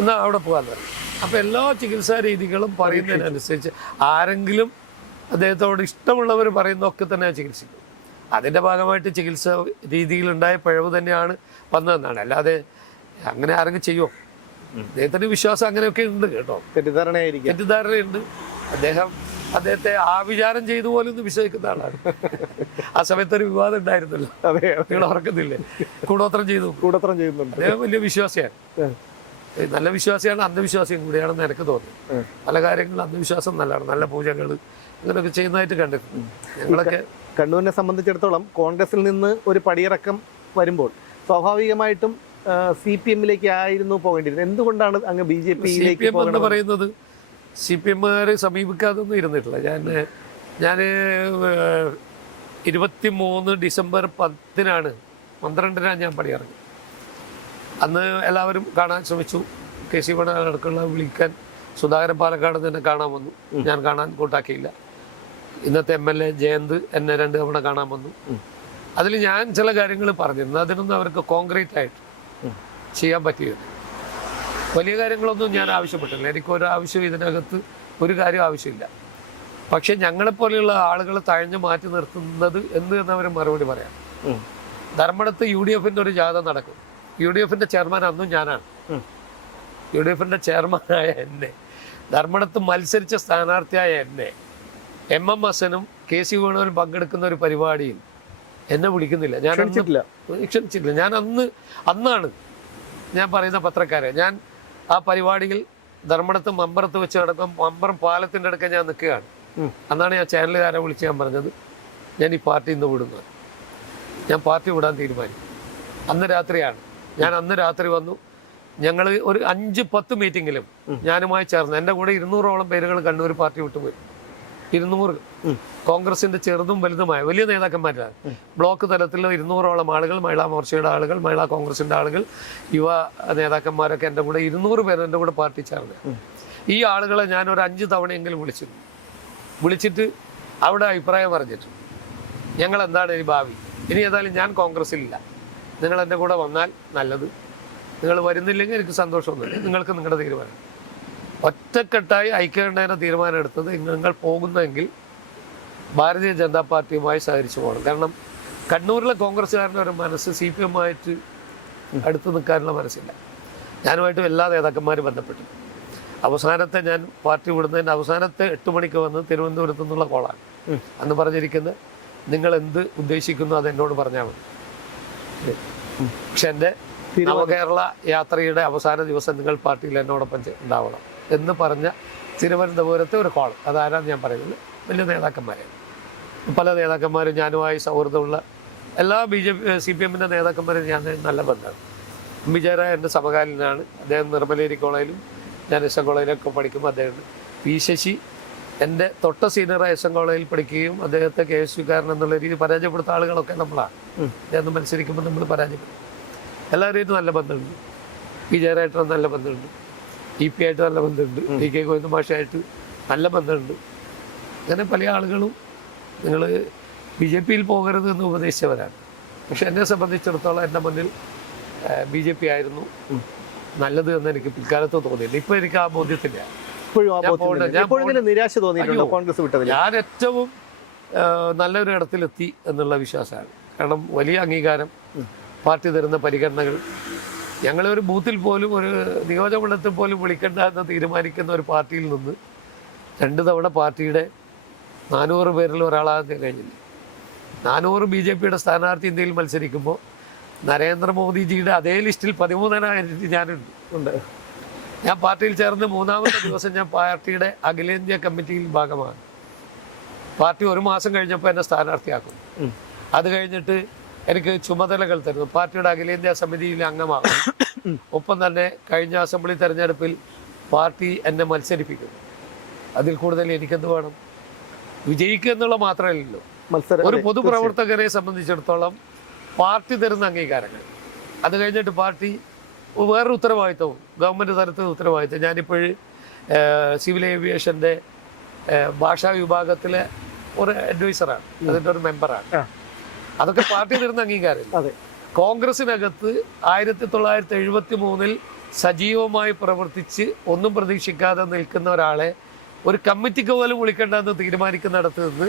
ഒന്ന് അവിടെ പോകാൻ പറയും. അപ്പോൾ എല്ലാ ചികിത്സാ രീതികളും പറയുന്നതിനനുസരിച്ച് ആരെങ്കിലും അദ്ദേഹത്തോട് ഇഷ്ടമുള്ളവർ പറയുന്നതൊക്കെ തന്നെ ചികിത്സിക്കും. അതിൻ്റെ ഭാഗമായിട്ട് ചികിത്സാ രീതിയിലുണ്ടായ പിഴവ് തന്നെയാണ് വന്നതെന്നാണ്. അല്ലാതെ അങ്ങനെ ആരെങ്കിലും ചെയ്യുമോ? അദ്ദേഹത്തിൻ്റെ വിശ്വാസം അങ്ങനെയൊക്കെ ഉണ്ട് കേട്ടോ. തെറ്റിദ്ധാരണയുണ്ട്. അദ്ദേഹത്തെ ആവിചാരം ചെയ്തു പോലും ഒന്ന് വിശ്വസിക്കുന്ന ആളാണ്. ആ സമയത്ത് ഒരു വിവാദം ഉണ്ടായിരുന്നല്ലോ, നിങ്ങൾ ഓർക്കുന്നില്ലേ? കൂടോത്രം ചെയ്യുന്നുണ്ട്. അദ്ദേഹം വലിയ വിശ്വാസിയാണ്, നല്ല വിശ്വാസിയാണ്, അന്ധവിശ്വാസിയും കൂടിയാണെന്ന് എനിക്ക് തോന്നുന്നു. പല കാര്യങ്ങളും അന്ധവിശ്വാസം നല്ലതാണ്, നല്ല പൂജകൾ അങ്ങനെയൊക്കെ ചെയ്യുന്നതായിട്ട് കണ്ടിട്ടുണ്ട്. ഞങ്ങളൊക്കെ കണ്ണൂരിനെ സംബന്ധിച്ചിടത്തോളം കോൺഗ്രസിൽ നിന്ന് ഒരു പടിയിറക്കം വരുമ്പോൾ സ്വാഭാവികമായിട്ടും CPM-ലേക്ക് ആയിരുന്നു പോകേണ്ടിയിരുന്നത്. എന്തുകൊണ്ടാണ് അങ്ങ് BJP എന്ന് പറയുന്നത്? CPM-കാരെ സമീപിക്കാതൊന്നും ഇരുന്നിട്ടില്ല. ഞാൻ 23 ഡിസംബർ 10-നാണ് 12-നാണ് ഞാൻ പടിയിറങ്ങി. അന്ന് എല്ലാവരും കാണാൻ ശ്രമിച്ചു. KC അടക്കമുള്ള വിളിക്കാൻ സുധാകരൻ പാലക്കാട് തന്നെ കാണാൻ വന്നു. ഞാൻ കാണാൻ കൂട്ടാക്കിയില്ല. ഇന്നത്തെ MLA ജയന്ത് എന്നെ 2 തവണ കാണാൻ വന്നു. അതിൽ ഞാൻ ചില കാര്യങ്ങൾ പറഞ്ഞിരുന്നു. അതിനൊന്നും അവർക്ക് കോൺക്രീറ്റ് ആയിട്ട് ചെയ്യാൻ പറ്റിയത്. വലിയ കാര്യങ്ങളൊന്നും ഞാൻ ആവശ്യപ്പെട്ടില്ല. എനിക്കൊരു ആവശ്യം ഇതിനകത്ത് ഒരു കാര്യം ആവശ്യമില്ല. പക്ഷെ ഞങ്ങളെപ്പോലെയുള്ള ആളുകളെ തഴഞ്ഞു മാറ്റി നിർത്തുന്നത് എന്ത് എന്നവർ മറുപടി പറയാം. ധർമ്മടത്ത് UDF-ന്റെ ഒരു ജാഥ നടക്കും. UDF-ന്റെ ചെയർമാൻ അന്നും ഞാനാണ്. UDF-ന്റെ ചെയർമാനായ എന്നെ, ധർമ്മടത്ത് മത്സരിച്ച സ്ഥാനാർത്ഥിയായ എന്നെ, MM ഹസനും KC വേണുവിനും പങ്കെടുക്കുന്ന ഒരു പരിപാടിയിൽ എന്നെ വിളിക്കുന്നില്ല. ഞാൻ ക്ഷണിച്ചിട്ടില്ല. ഞാൻ അന്നാണ് ഞാൻ പറയുന്ന പത്രക്കാരെ, ഞാൻ ആ പരിപാടിയിൽ ധർമ്മടത്ത് മമ്പറത്ത് വെച്ച് നടക്കും. മമ്പറം പാലത്തിൻ്റെ അടുക്ക ഞാൻ നിൽക്കുകയാണ്. അന്നാണ് ഞാൻ ചാനലുകാരെ വിളിച്ച് ഞാൻ പറഞ്ഞത്, ഞാൻ ഈ പാർട്ടിയിൽ നിന്ന് വിടുന്നത്, ഞാൻ പാർട്ടി വിടാൻ തീരുമാനിക്കും. അന്ന് രാത്രിയാണ്. ഞാൻ അന്ന് രാത്രി വന്നു. ഞങ്ങൾ ഒരു 5-10 മീറ്റിങ്ങിലും ഞാനുമായി ചേർന്ന് എൻ്റെ കൂടെ 200ഓളം പേരുകൾ കണ്ണൂർ പാർട്ടി വിട്ടുപോയി. 200 കോൺഗ്രസിന്റെ ചെറുതും വലുതുമായ വലിയ നേതാക്കന്മാരാണ്. ബ്ലോക്ക് തലത്തിൽ 200ഓളം ആളുകൾ, മഹിളാ മോർച്ചയുടെ ആളുകൾ, മഹിളാ കോൺഗ്രസിന്റെ ആളുകൾ, യുവ നേതാക്കന്മാരൊക്കെ എൻ്റെ കൂടെ 200 പേര് എൻ്റെ കൂടെ പാർട്ടി ചേർന്ന്. ഈ ആളുകളെ ഞാൻ ഒരു 5 തവണയെങ്കിലും വിളിച്ചിട്ട് അവിടെ അഭിപ്രായം പറഞ്ഞിട്ട്, ഞങ്ങൾ എന്താണ് ഇനി ഭാവി, ഇനി ഏതായാലും ഞാൻ കോൺഗ്രസ്സിലില്ല, നിങ്ങൾ എൻ്റെ കൂടെ വന്നാൽ നല്ലത്, നിങ്ങൾ വരുന്നില്ലെങ്കിൽ എനിക്ക് സന്തോഷമൊന്നുമില്ല, നിങ്ങൾക്ക് നിങ്ങളുടെ തീരുമാനം. ഒറ്റക്കെട്ടായി ഐക്യകണ്ഠേന തീരുമാനം എടുത്തത്, നിങ്ങൾ പോകുന്നെങ്കിൽ ഭാരതീയ ജനതാ പാർട്ടിയുമായി സഹകരിച്ചു പോകണം. കാരണം കണ്ണൂരിലെ കോൺഗ്രസ്സുകാരൻ്റെ ഒരു മനസ്സ് CPM-ആയിട്ട് അടുത്ത് നിൽക്കാനുള്ള മനസ്സില്ല. ഞാനുമായിട്ടും എല്ലാ നേതാക്കന്മാരും ബന്ധപ്പെട്ടു. അവസാനത്തെ ഞാൻ പാർട്ടി വിടുന്നതിൻ്റെ അവസാനത്തെ 8 മണിക്ക് വന്ന് തിരുവനന്തപുരത്തു നിന്നുള്ള കോളാണ്. അന്ന് പറഞ്ഞിരിക്കുന്നത്, നിങ്ങൾ എന്ത് ഉദ്ദേശിക്കുന്നു അത് എന്നോട് പറഞ്ഞാൽ മതി, പക്ഷെ എൻ്റെ നവകേരള യാത്രയുടെ അവസാന ദിവസം നിങ്ങൾ പാർട്ടിയിൽ എന്നോടൊപ്പം ഉണ്ടാവണം എന്ന് പറഞ്ഞ തിരുവനന്തപുരത്തെ ഒരു കോൾ. അതാരാന്ന് ഞാൻ പറയുന്നത്, വലിയ നേതാക്കന്മാരെ, പല നേതാക്കന്മാരും ഞാനുമായി സൗഹൃദമുള്ള എല്ലാ CPM-ൻ്റെ നേതാക്കന്മാരും ഞാൻ നല്ല ബന്ധമാണ്. വിജയരായ എൻ്റെ സമകാലീനാണ്. അദ്ദേഹം നിർമ്മലേരി കോളേജിലും ഞാൻ SM കോളേജിലൊക്കെ പഠിക്കുമ്പോൾ അദ്ദേഹം. P. ശശി എൻ്റെ തൊട്ട സീനിയറായ SM കോളേജിൽ പഠിക്കുകയും അദ്ദേഹത്തെ KSU-കാരൻ എന്നുള്ള രീതി പരാജയപ്പെടുത്ത ആളുകളൊക്കെ നമ്മളാണ്. അദ്ദേഹം മത്സരിക്കുമ്പോൾ നമ്മൾ പരാജയപ്പെടും. എല്ലാവരുമായിട്ട് നല്ല ബന്ധമുണ്ട്. വിജയരായിട്ട് നല്ല ബന്ധമുണ്ട്, EP ആയിട്ട് നല്ല ബന്ധമുണ്ട്, DK ഗോവിന്ദ മാഷായിട്ട് നല്ല ബന്ധമുണ്ട്. അങ്ങനെ പല ആളുകളും നിങ്ങൾ BJP-യിൽ പോകരുത് എന്ന് ഉപദേശിച്ചവരാണ്. പക്ഷെ എന്നെ സംബന്ധിച്ചിടത്തോളം എൻ്റെ മുന്നിൽ BJP ആയിരുന്നു നല്ലത് എന്ന് എനിക്ക് പിൽക്കാലത്ത് തോന്നിയില്ല. ഇപ്പം എനിക്ക് ആ ബോധ്യത്തില്ല. ഞാൻ ഏറ്റവും നല്ലൊരു ഇടത്തിലെത്തി എന്നുള്ള വിശ്വാസമാണ്. കാരണം വലിയ അംഗീകാരം, പാർട്ടി തരുന്ന പരിഗണനകൾ, ഞങ്ങളൊരു ബൂത്തിൽ പോലും, ഒരു നിയോജകമണ്ഡലത്തിൽ പോലും വിളിക്കേണ്ട എന്ന് തീരുമാനിക്കുന്ന ഒരു പാർട്ടിയിൽ നിന്ന് 2 തവണ പാർട്ടിയുടെ 400 പേരിൽ ഒരാളാകാൻ കഴിഞ്ഞില്ല. 400 BJPയുടെ സ്ഥാനാർത്ഥി ഇന്ത്യയിൽ മത്സരിക്കുമ്പോൾ നരേന്ദ്രമോദിജിയുടെ അതേ ലിസ്റ്റിൽ 13,000 ഞാനുണ്ട്. ഞാൻ പാർട്ടിയിൽ ചേർന്ന് 3ാമത്തെ ദിവസം ഞാൻ പാർട്ടിയുടെ അഖിലേന്ത്യാ കമ്മിറ്റിയിൽ ഭാഗമാണ്. പാർട്ടി 1 മാസം കഴിഞ്ഞപ്പോൾ എന്നെ സ്ഥാനാർത്ഥിയാക്കും. അത് കഴിഞ്ഞിട്ട് എനിക്ക് ചുമതലകൾ തരുന്നു. പാർട്ടിയുടെ അഖിലേന്ത്യാ സമിതിയിൽ അംഗമാകും. ഒപ്പം തന്നെ കഴിഞ്ഞ അസംബ്ലി തെരഞ്ഞെടുപ്പിൽ പാർട്ടി എന്നെ മത്സരിപ്പിക്കുന്നു. അതിൽ കൂടുതൽ എനിക്കെന്ത് വേണം? വിജയിക്കുക എന്നുള്ള മാത്രമല്ലല്ലോ, ഒരു പൊതുപ്രവർത്തകരെ സംബന്ധിച്ചിടത്തോളം പാർട്ടി തരുന്ന അംഗീകാരങ്ങൾ, അത് കഴിഞ്ഞിട്ട് പാർട്ടി വേറൊരു ഉത്തരവാദിത്വവും ഗവൺമെൻറ് തരത്തിൽ ഉത്തരവാദിത്വം. ഞാനിപ്പോഴും സിവിൽ ഏവിയേഷൻ്റെ ഭാഷാ വിഭാഗത്തിലെ ഒരു അഡ്വൈസറാണ്, അതിൻ്റെ ഒരു മെമ്പറാണ്. അതൊക്കെ പാർട്ടി തരുന്ന അംഗീകാരം. കോൺഗ്രസിനകത്ത് 1973 സജീവമായി പ്രവർത്തിച്ച് ഒന്നും പ്രതീക്ഷിക്കാതെ നിൽക്കുന്ന ഒരാളെ ഒരു കമ്മിറ്റിക്ക് പോലും വിളിക്കേണ്ടെന്ന് തീരുമാനിക്കുന്നിടത്ത് നിന്ന്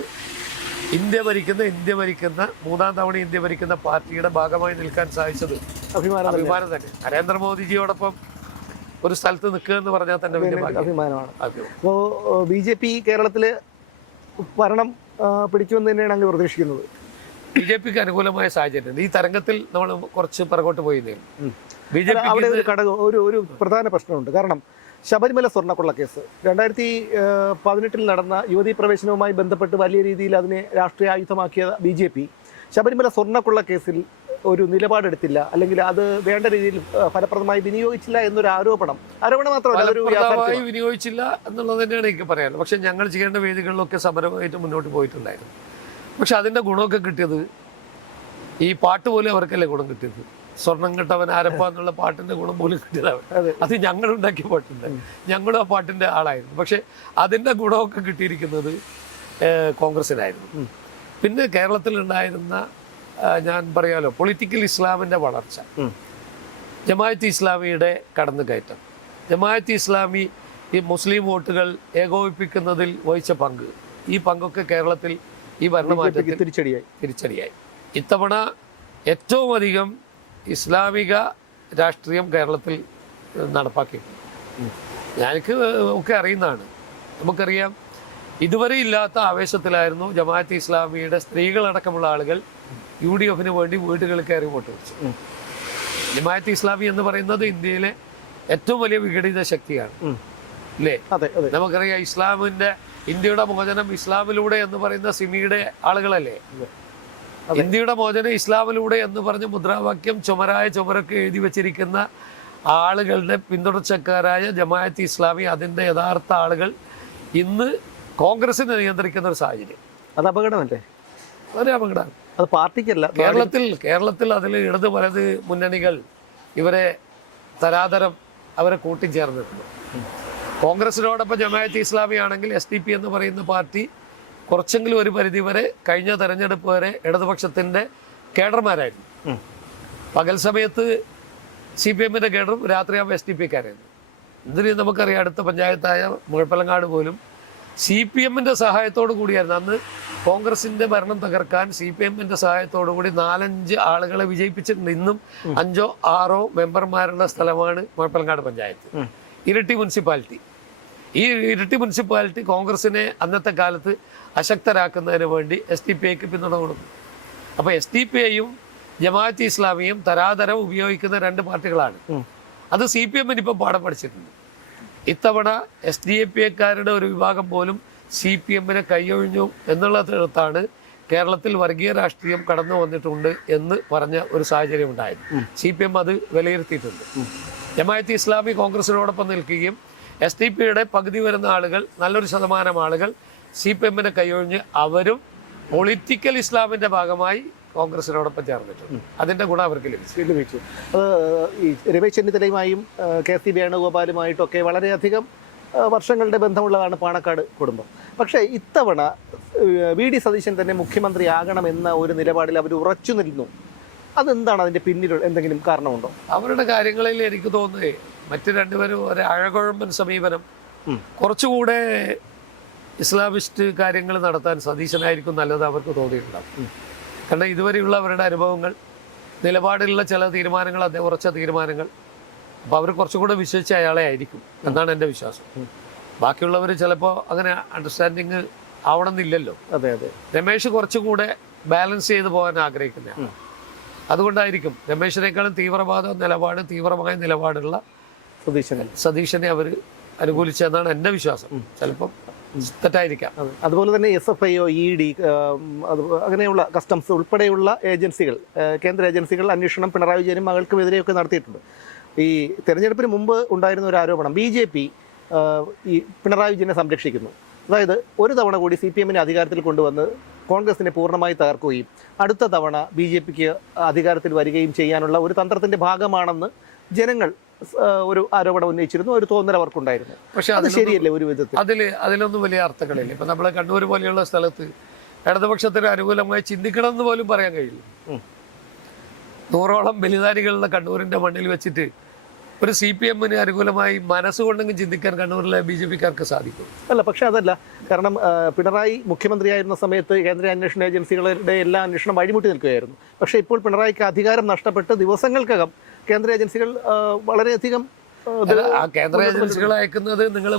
ഇന്ത്യ ഭരിക്കുന്ന 3ാം തവണ ഇന്ത്യ ഭരിക്കുന്ന പാർട്ടിയുടെ ഭാഗമായി നിൽക്കാൻ സാധിച്ചത് അഭിമാനം തന്നെ. നരേന്ദ്രമോദിജിയോടൊപ്പം ഒരു സ്ഥലത്ത് നിൽക്കുക എന്ന് പറഞ്ഞാൽ തന്നെ വലിയ അഭിമാനമാണ്. അപ്പോൾ BJP കേരളത്തിൽ ഭരണം പിടിക്കുമെന്ന് തന്നെയാണ് അങ്ങ് പ്രതീക്ഷിക്കുന്നത്? BJPക്ക് അനുകൂലമായ സാഹചര്യം ഈ തരംഗത്തിൽ നമ്മൾ കുറച്ച് പുറകോട്ട് പോയിരുന്നേ. അവിടെ ഒരു ഘടകം, ഒരു പ്രധാന പ്രശ്നമുണ്ട്. കാരണം ശബരിമല സ്വർണ്ണക്കൊള്ള കേസ് 2018 നടന്ന യുവതീ പ്രവേശനവുമായി ബന്ധപ്പെട്ട് വലിയ രീതിയിൽ അതിനെ രാഷ്ട്രീയ ആയുധമാക്കിയ BJP ശബരിമല സ്വർണ്ണക്കൊള്ള കേസിൽ ഒരു നിലപാടെടുത്തില്ല, അല്ലെങ്കിൽ അത് വേണ്ട രീതിയിൽ ഫലപ്രദമായി വിനിയോഗിച്ചില്ല എന്നൊരു ആരോപണം മാത്രമല്ല വിനിയോഗിച്ചില്ല എന്നുള്ളത് തന്നെയാണ് എനിക്ക് പറയാനുള്ളത്. പക്ഷെ ഞങ്ങൾ ചെയ്യേണ്ട വേദികളിലൊക്കെ സമരമായിട്ട് മുന്നോട്ട് പോയിട്ടുണ്ടായിരുന്നു. പക്ഷെ അതിൻ്റെ ഗുണമൊക്കെ കിട്ടിയത് ഈ പാട്ട് പോലും അവർക്കല്ലേ ഗുണം കിട്ടിയത്. സ്വർണം കിട്ടവൻ ആരപ്പ എന്നുള്ള പാട്ടിൻ്റെ ഗുണം പോലും കിട്ടിയതാണ്. അത് ഞങ്ങളുണ്ടാക്കിയ പാട്ടുണ്ട്, ഞങ്ങളും ആ പാട്ടിൻ്റെ ആളായിരുന്നു. പക്ഷെ അതിൻ്റെ ഗുണമൊക്കെ കിട്ടിയിരിക്കുന്നത് കോൺഗ്രസിനായിരുന്നു. പിന്നെ കേരളത്തിലുണ്ടായിരുന്ന ഞാൻ പറയാലോ പൊളിറ്റിക്കൽ ഇസ്ലാമിൻ്റെ വളർച്ച, ജമാഅത്ത് ഇസ്ലാമിയുടെ കടന്നുകയറ്റം, ജമാഅത്ത് ഇസ്ലാമി ഈ മുസ്ലിം വോട്ടുകൾ ഏകോപിപ്പിക്കുന്നതിൽ വഹിച്ച പങ്ക്, ഈ പങ്കൊക്കെ കേരളത്തിൽ ഈ ഭരണമാറ്റത്തിൽ തിരിച്ചടിയായി. ഇത്തവണ ഏറ്റവും അധികം ഇസ്ലാമിക രാഷ്ട്രീയം കേരളത്തിൽ നടപ്പാക്കിയിട്ടുണ്ട്. ഞാനക്ക് ഒക്കെ അറിയുന്നതാണ്. നമുക്കറിയാം, ഇതുവരെ ഇല്ലാത്ത ആവേശത്തിലായിരുന്നു ജമാഅത്ത് ഇസ്ലാമിയുടെ സ്ത്രീകളടക്കമുള്ള ആളുകൾ UDFന് വേണ്ടി വീടുകളിൽ കയറി വോട്ട് വെച്ചു. ജമാഅത്ത് ഇസ്ലാമി എന്ന് പറയുന്നത് ഇന്ത്യയിലെ ഏറ്റവും വലിയ വിഘടിത ശക്തിയാണ് അല്ലേ? നമുക്കറിയാം, ഇന്ത്യയുടെ മോചനം ഇസ്ലാമിലൂടെ എന്ന് പറയുന്ന സിമിയുടെ ആളുകളല്ലേ? ഇന്ത്യയുടെ മോചനം ഇസ്ലാമിലൂടെ എന്ന് പറഞ്ഞ മുദ്രാവാക്യം ചുമരൊക്കെ എഴുതി വെച്ചിരിക്കുന്ന ആളുകളുടെ പിന്തുടർച്ചക്കാരായ ജമാഅത്ത് ഇസ്ലാമി, അതിൻ്റെ യഥാർത്ഥ ആളുകൾ ഇന്ന് കോൺഗ്രസിനെ നിയന്ത്രിക്കുന്ന ഒരു സാഹചര്യം. അത് അപകടമല്ലേ? വളരെ അപകടമാണ്. അത് പാർട്ടിക്കല്ല. കേരളത്തിൽ അതിൽ ഇടത് വലത് മുന്നണികൾ ഇവരെ തരാതരം അവരെ കൂട്ടിച്ചേർന്നിട്ടുണ്ട്. കോൺഗ്രസിനോടൊപ്പം ജമാഅത്ത് ഇസ്ലാമി ആണെങ്കിൽ SDP എന്ന് പറയുന്ന പാർട്ടി കുറച്ചെങ്കിലും ഒരു പരിധി വരെ കഴിഞ്ഞ തെരഞ്ഞെടുപ്പ് വരെ ഇടതുപക്ഷത്തിൻ്റെ കേഡർമാരായിരുന്നു. പകൽ സമയത്ത് CPMൻ്റെ കേഡറും രാത്രിയാകുമ്പോൾ SDP-ക്കാരായിരുന്നു. ഇതിന് നമുക്കറിയാം, അടുത്ത പഞ്ചായത്തായ മുഴപ്പലങ്ങാട് പോലും CPMൻ്റെ സഹായത്തോടു കൂടിയായിരുന്നു. അന്ന് കോൺഗ്രസിൻ്റെ ഭരണം തകർക്കാൻ CPMൻ്റെ സഹായത്തോടു കൂടി 4-5 ആളുകളെ വിജയിപ്പിച്ചിട്ടുണ്ട്. ഇന്നും 5-6 മെമ്പർമാരുടെ സ്ഥലമാണ് മുഴപ്പലങ്ങാട് പഞ്ചായത്ത്. ഇരിട്ടി മുനിസിപ്പാലിറ്റി. ഈ ഇരിട്ടി മുനിസിപ്പാലിറ്റി കോൺഗ്രസിനെ അന്നത്തെ കാലത്ത് അശക്തരാക്കുന്നതിന് വേണ്ടി SDP-ക്ക് പിന്തുണ കൊടുക്കും. അപ്പോൾ SDP-യും ജമാഅത്ത് ഇസ്ലാമിയും തരാതരം ഉപയോഗിക്കുന്ന 2 പാർട്ടികളാണ്. അത് CPMന് ഇപ്പം പാഠം പഠിച്ചിട്ടുണ്ട്. ഇത്തവണ SDPക്കാരുടെ ഒരു വിഭാഗം പോലും CPMനെ കൈയൊഴിഞ്ഞു എന്നുള്ളതിടത്താണ് കേരളത്തിൽ വർഗീയ രാഷ്ട്രീയം കടന്നു വന്നിട്ടുണ്ട് എന്ന് പറഞ്ഞ ഒരു സാഹചര്യം ഉണ്ടായിരുന്നു. CPM അത് വിലയിരുത്തിയിട്ടുണ്ട്. ജമാഅത്ത് ഇസ്ലാമി കോൺഗ്രസിനോടൊപ്പം നിൽക്കുകയും SDP-യുടെ പകുതി വരുന്ന ആളുകൾ, നല്ലൊരു ശതമാനം ആളുകൾ CPMനെ കൈയൊഴിഞ്ഞ് അവരും പൊളിറ്റിക്കൽ ഇസ്ലാമിൻ്റെ ഭാഗമായി കോൺഗ്രസിനോടൊപ്പം ചേർന്നിട്ടുണ്ട്. അതിൻ്റെ ഗുണം അവർക്ക് ലഭിച്ചു. ഈ രമേശ് ചെന്നിത്തലയുമായും KC വേണുഗോപാലുമായിട്ടൊക്കെ വളരെയധികം വർഷങ്ങളുടെ ബന്ധമുള്ളതാണ് പാണക്കാട് കുടുംബം. പക്ഷേ ഇത്തവണ VD സതീശൻ തന്നെ മുഖ്യമന്ത്രിയാകണമെന്ന ഒരു നിലപാടിൽ അവർ ഉറച്ചു നിന്നു. അതെന്താണ്? അതിൻ്റെ പിന്നിൽ എന്തെങ്കിലും കാരണമുണ്ടോ? അവരുടെ കാര്യങ്ങളിൽ എനിക്ക് തോന്നുന്നത് മറ്റു 2 പേരും ഒരു അഴകുഴമ്പൻ സമീപനം, കുറച്ചുകൂടെ ഇസ്ലാമിസ്റ്റ് കാര്യങ്ങൾ നടത്താൻ സതീശനായിരിക്കും നല്ലത് അവർക്ക് തോന്നിയിട്ടുണ്ടാകും. കാരണം ഇതുവരെയുള്ള അവരുടെ അനുഭവങ്ങൾ, നിലപാടിലുള്ള ചില തീരുമാനങ്ങൾ, അദ്ദേഹം ഉറച്ച തീരുമാനങ്ങൾ, അപ്പോൾ അവർ കുറച്ചുകൂടെ വിശ്വസിച്ച അയാളെ ആയിരിക്കും എന്നാണ് എൻ്റെ വിശ്വാസം. ബാക്കിയുള്ളവർ ചിലപ്പോൾ അങ്ങനെ അണ്ടർസ്റ്റാൻഡിങ് ആവണമെന്നില്ലല്ലോ. അതെ അതെ. രമേശ് കുറച്ചും കൂടെ ബാലൻസ് ചെയ്ത് പോകാൻ ആഗ്രഹിക്കുന്നതാണ്. അതുകൊണ്ടായിരിക്കും രമേശിനേക്കാളും തീവ്രമായ നിലപാടുള്ള സതീശനെ അവർ അനുകൂലിച്ചെന്നാണ് എൻ്റെ വിശ്വാസം. ചിലപ്പം തെറ്റായിരിക്കാം. അതുപോലെ തന്നെ SFIO, ED, അങ്ങനെയുള്ള കസ്റ്റംസ് ഉൾപ്പെടെയുള്ള ഏജൻസികൾ, കേന്ദ്ര ഏജൻസികൾ അന്വേഷണം പിണറായി വിജയനും മകൾക്കുമെതിരെയൊക്കെ നടത്തിയിട്ടുണ്ട്. ഈ തെരഞ്ഞെടുപ്പിന് മുമ്പ് ഉണ്ടായിരുന്ന ഒരു ആരോപണം BJP ഈ പിണറായി വിജയനെ സംരക്ഷിക്കുന്നു. അതായത് ഒരു തവണ കൂടി CPM-നെ അധികാരത്തിൽ കൊണ്ടുവന്ന് കോൺഗ്രസിനെ പൂർണ്ണമായി തകർക്കുകയും അടുത്ത തവണ BJPക്ക് അധികാരത്തിൽ വരികയും ചെയ്യാനുള്ള ഒരു തന്ത്രത്തിൻ്റെ ഭാഗമാണെന്ന് ജനങ്ങൾ ഒരു ആരോപണം ഉന്നയിച്ചിരുന്നു. ഒരു തോന്നൽ അവർക്കുണ്ടായിരുന്നു. പക്ഷെ അത് ശരിയല്ലേ ഒരു വിധത്തിൽ? അതിലൊന്നും വലിയ അർത്ഥങ്ങളില്ല. ഇപ്പം നമ്മളെ കണ്ണൂർ പോലെയുള്ള സ്ഥലത്ത് ഇടതുപക്ഷത്തിന് അനുകൂലമായി ചിന്തിക്കണം എന്ന് പോലും പറയാൻ കഴിയില്ല. 100ഓളം ബലിദാനികളുടെ കണ്ണൂരിൻ്റെ മണ്ണിൽ വെച്ചിട്ട് ഒരു CPM-ന് അനുകൂലമായി മനസ്സുകൊണ്ടെങ്കിൽ ചിന്തിക്കാൻ കണ്ണൂരിലെ BJP-ക്കാർക്ക് സാധിക്കും. അല്ല, പക്ഷെ അതല്ല. കാരണം പിണറായി മുഖ്യമന്ത്രിയായിരുന്ന സമയത്ത് കേന്ദ്ര അന്വേഷണ ഏജൻസികളുടെ എല്ലാ അന്വേഷണം വഴിമുട്ടി നിൽക്കുകയായിരുന്നു. പക്ഷേ ഇപ്പോൾ പിണറായിക്ക് അധികാരം നഷ്ടപ്പെട്ട് ദിവസങ്ങൾക്കകം കേന്ദ്ര ഏജൻസികൾ വളരെയധികം കേന്ദ്ര ഏജൻസികൾ അയക്കുന്നത് നിങ്ങൾ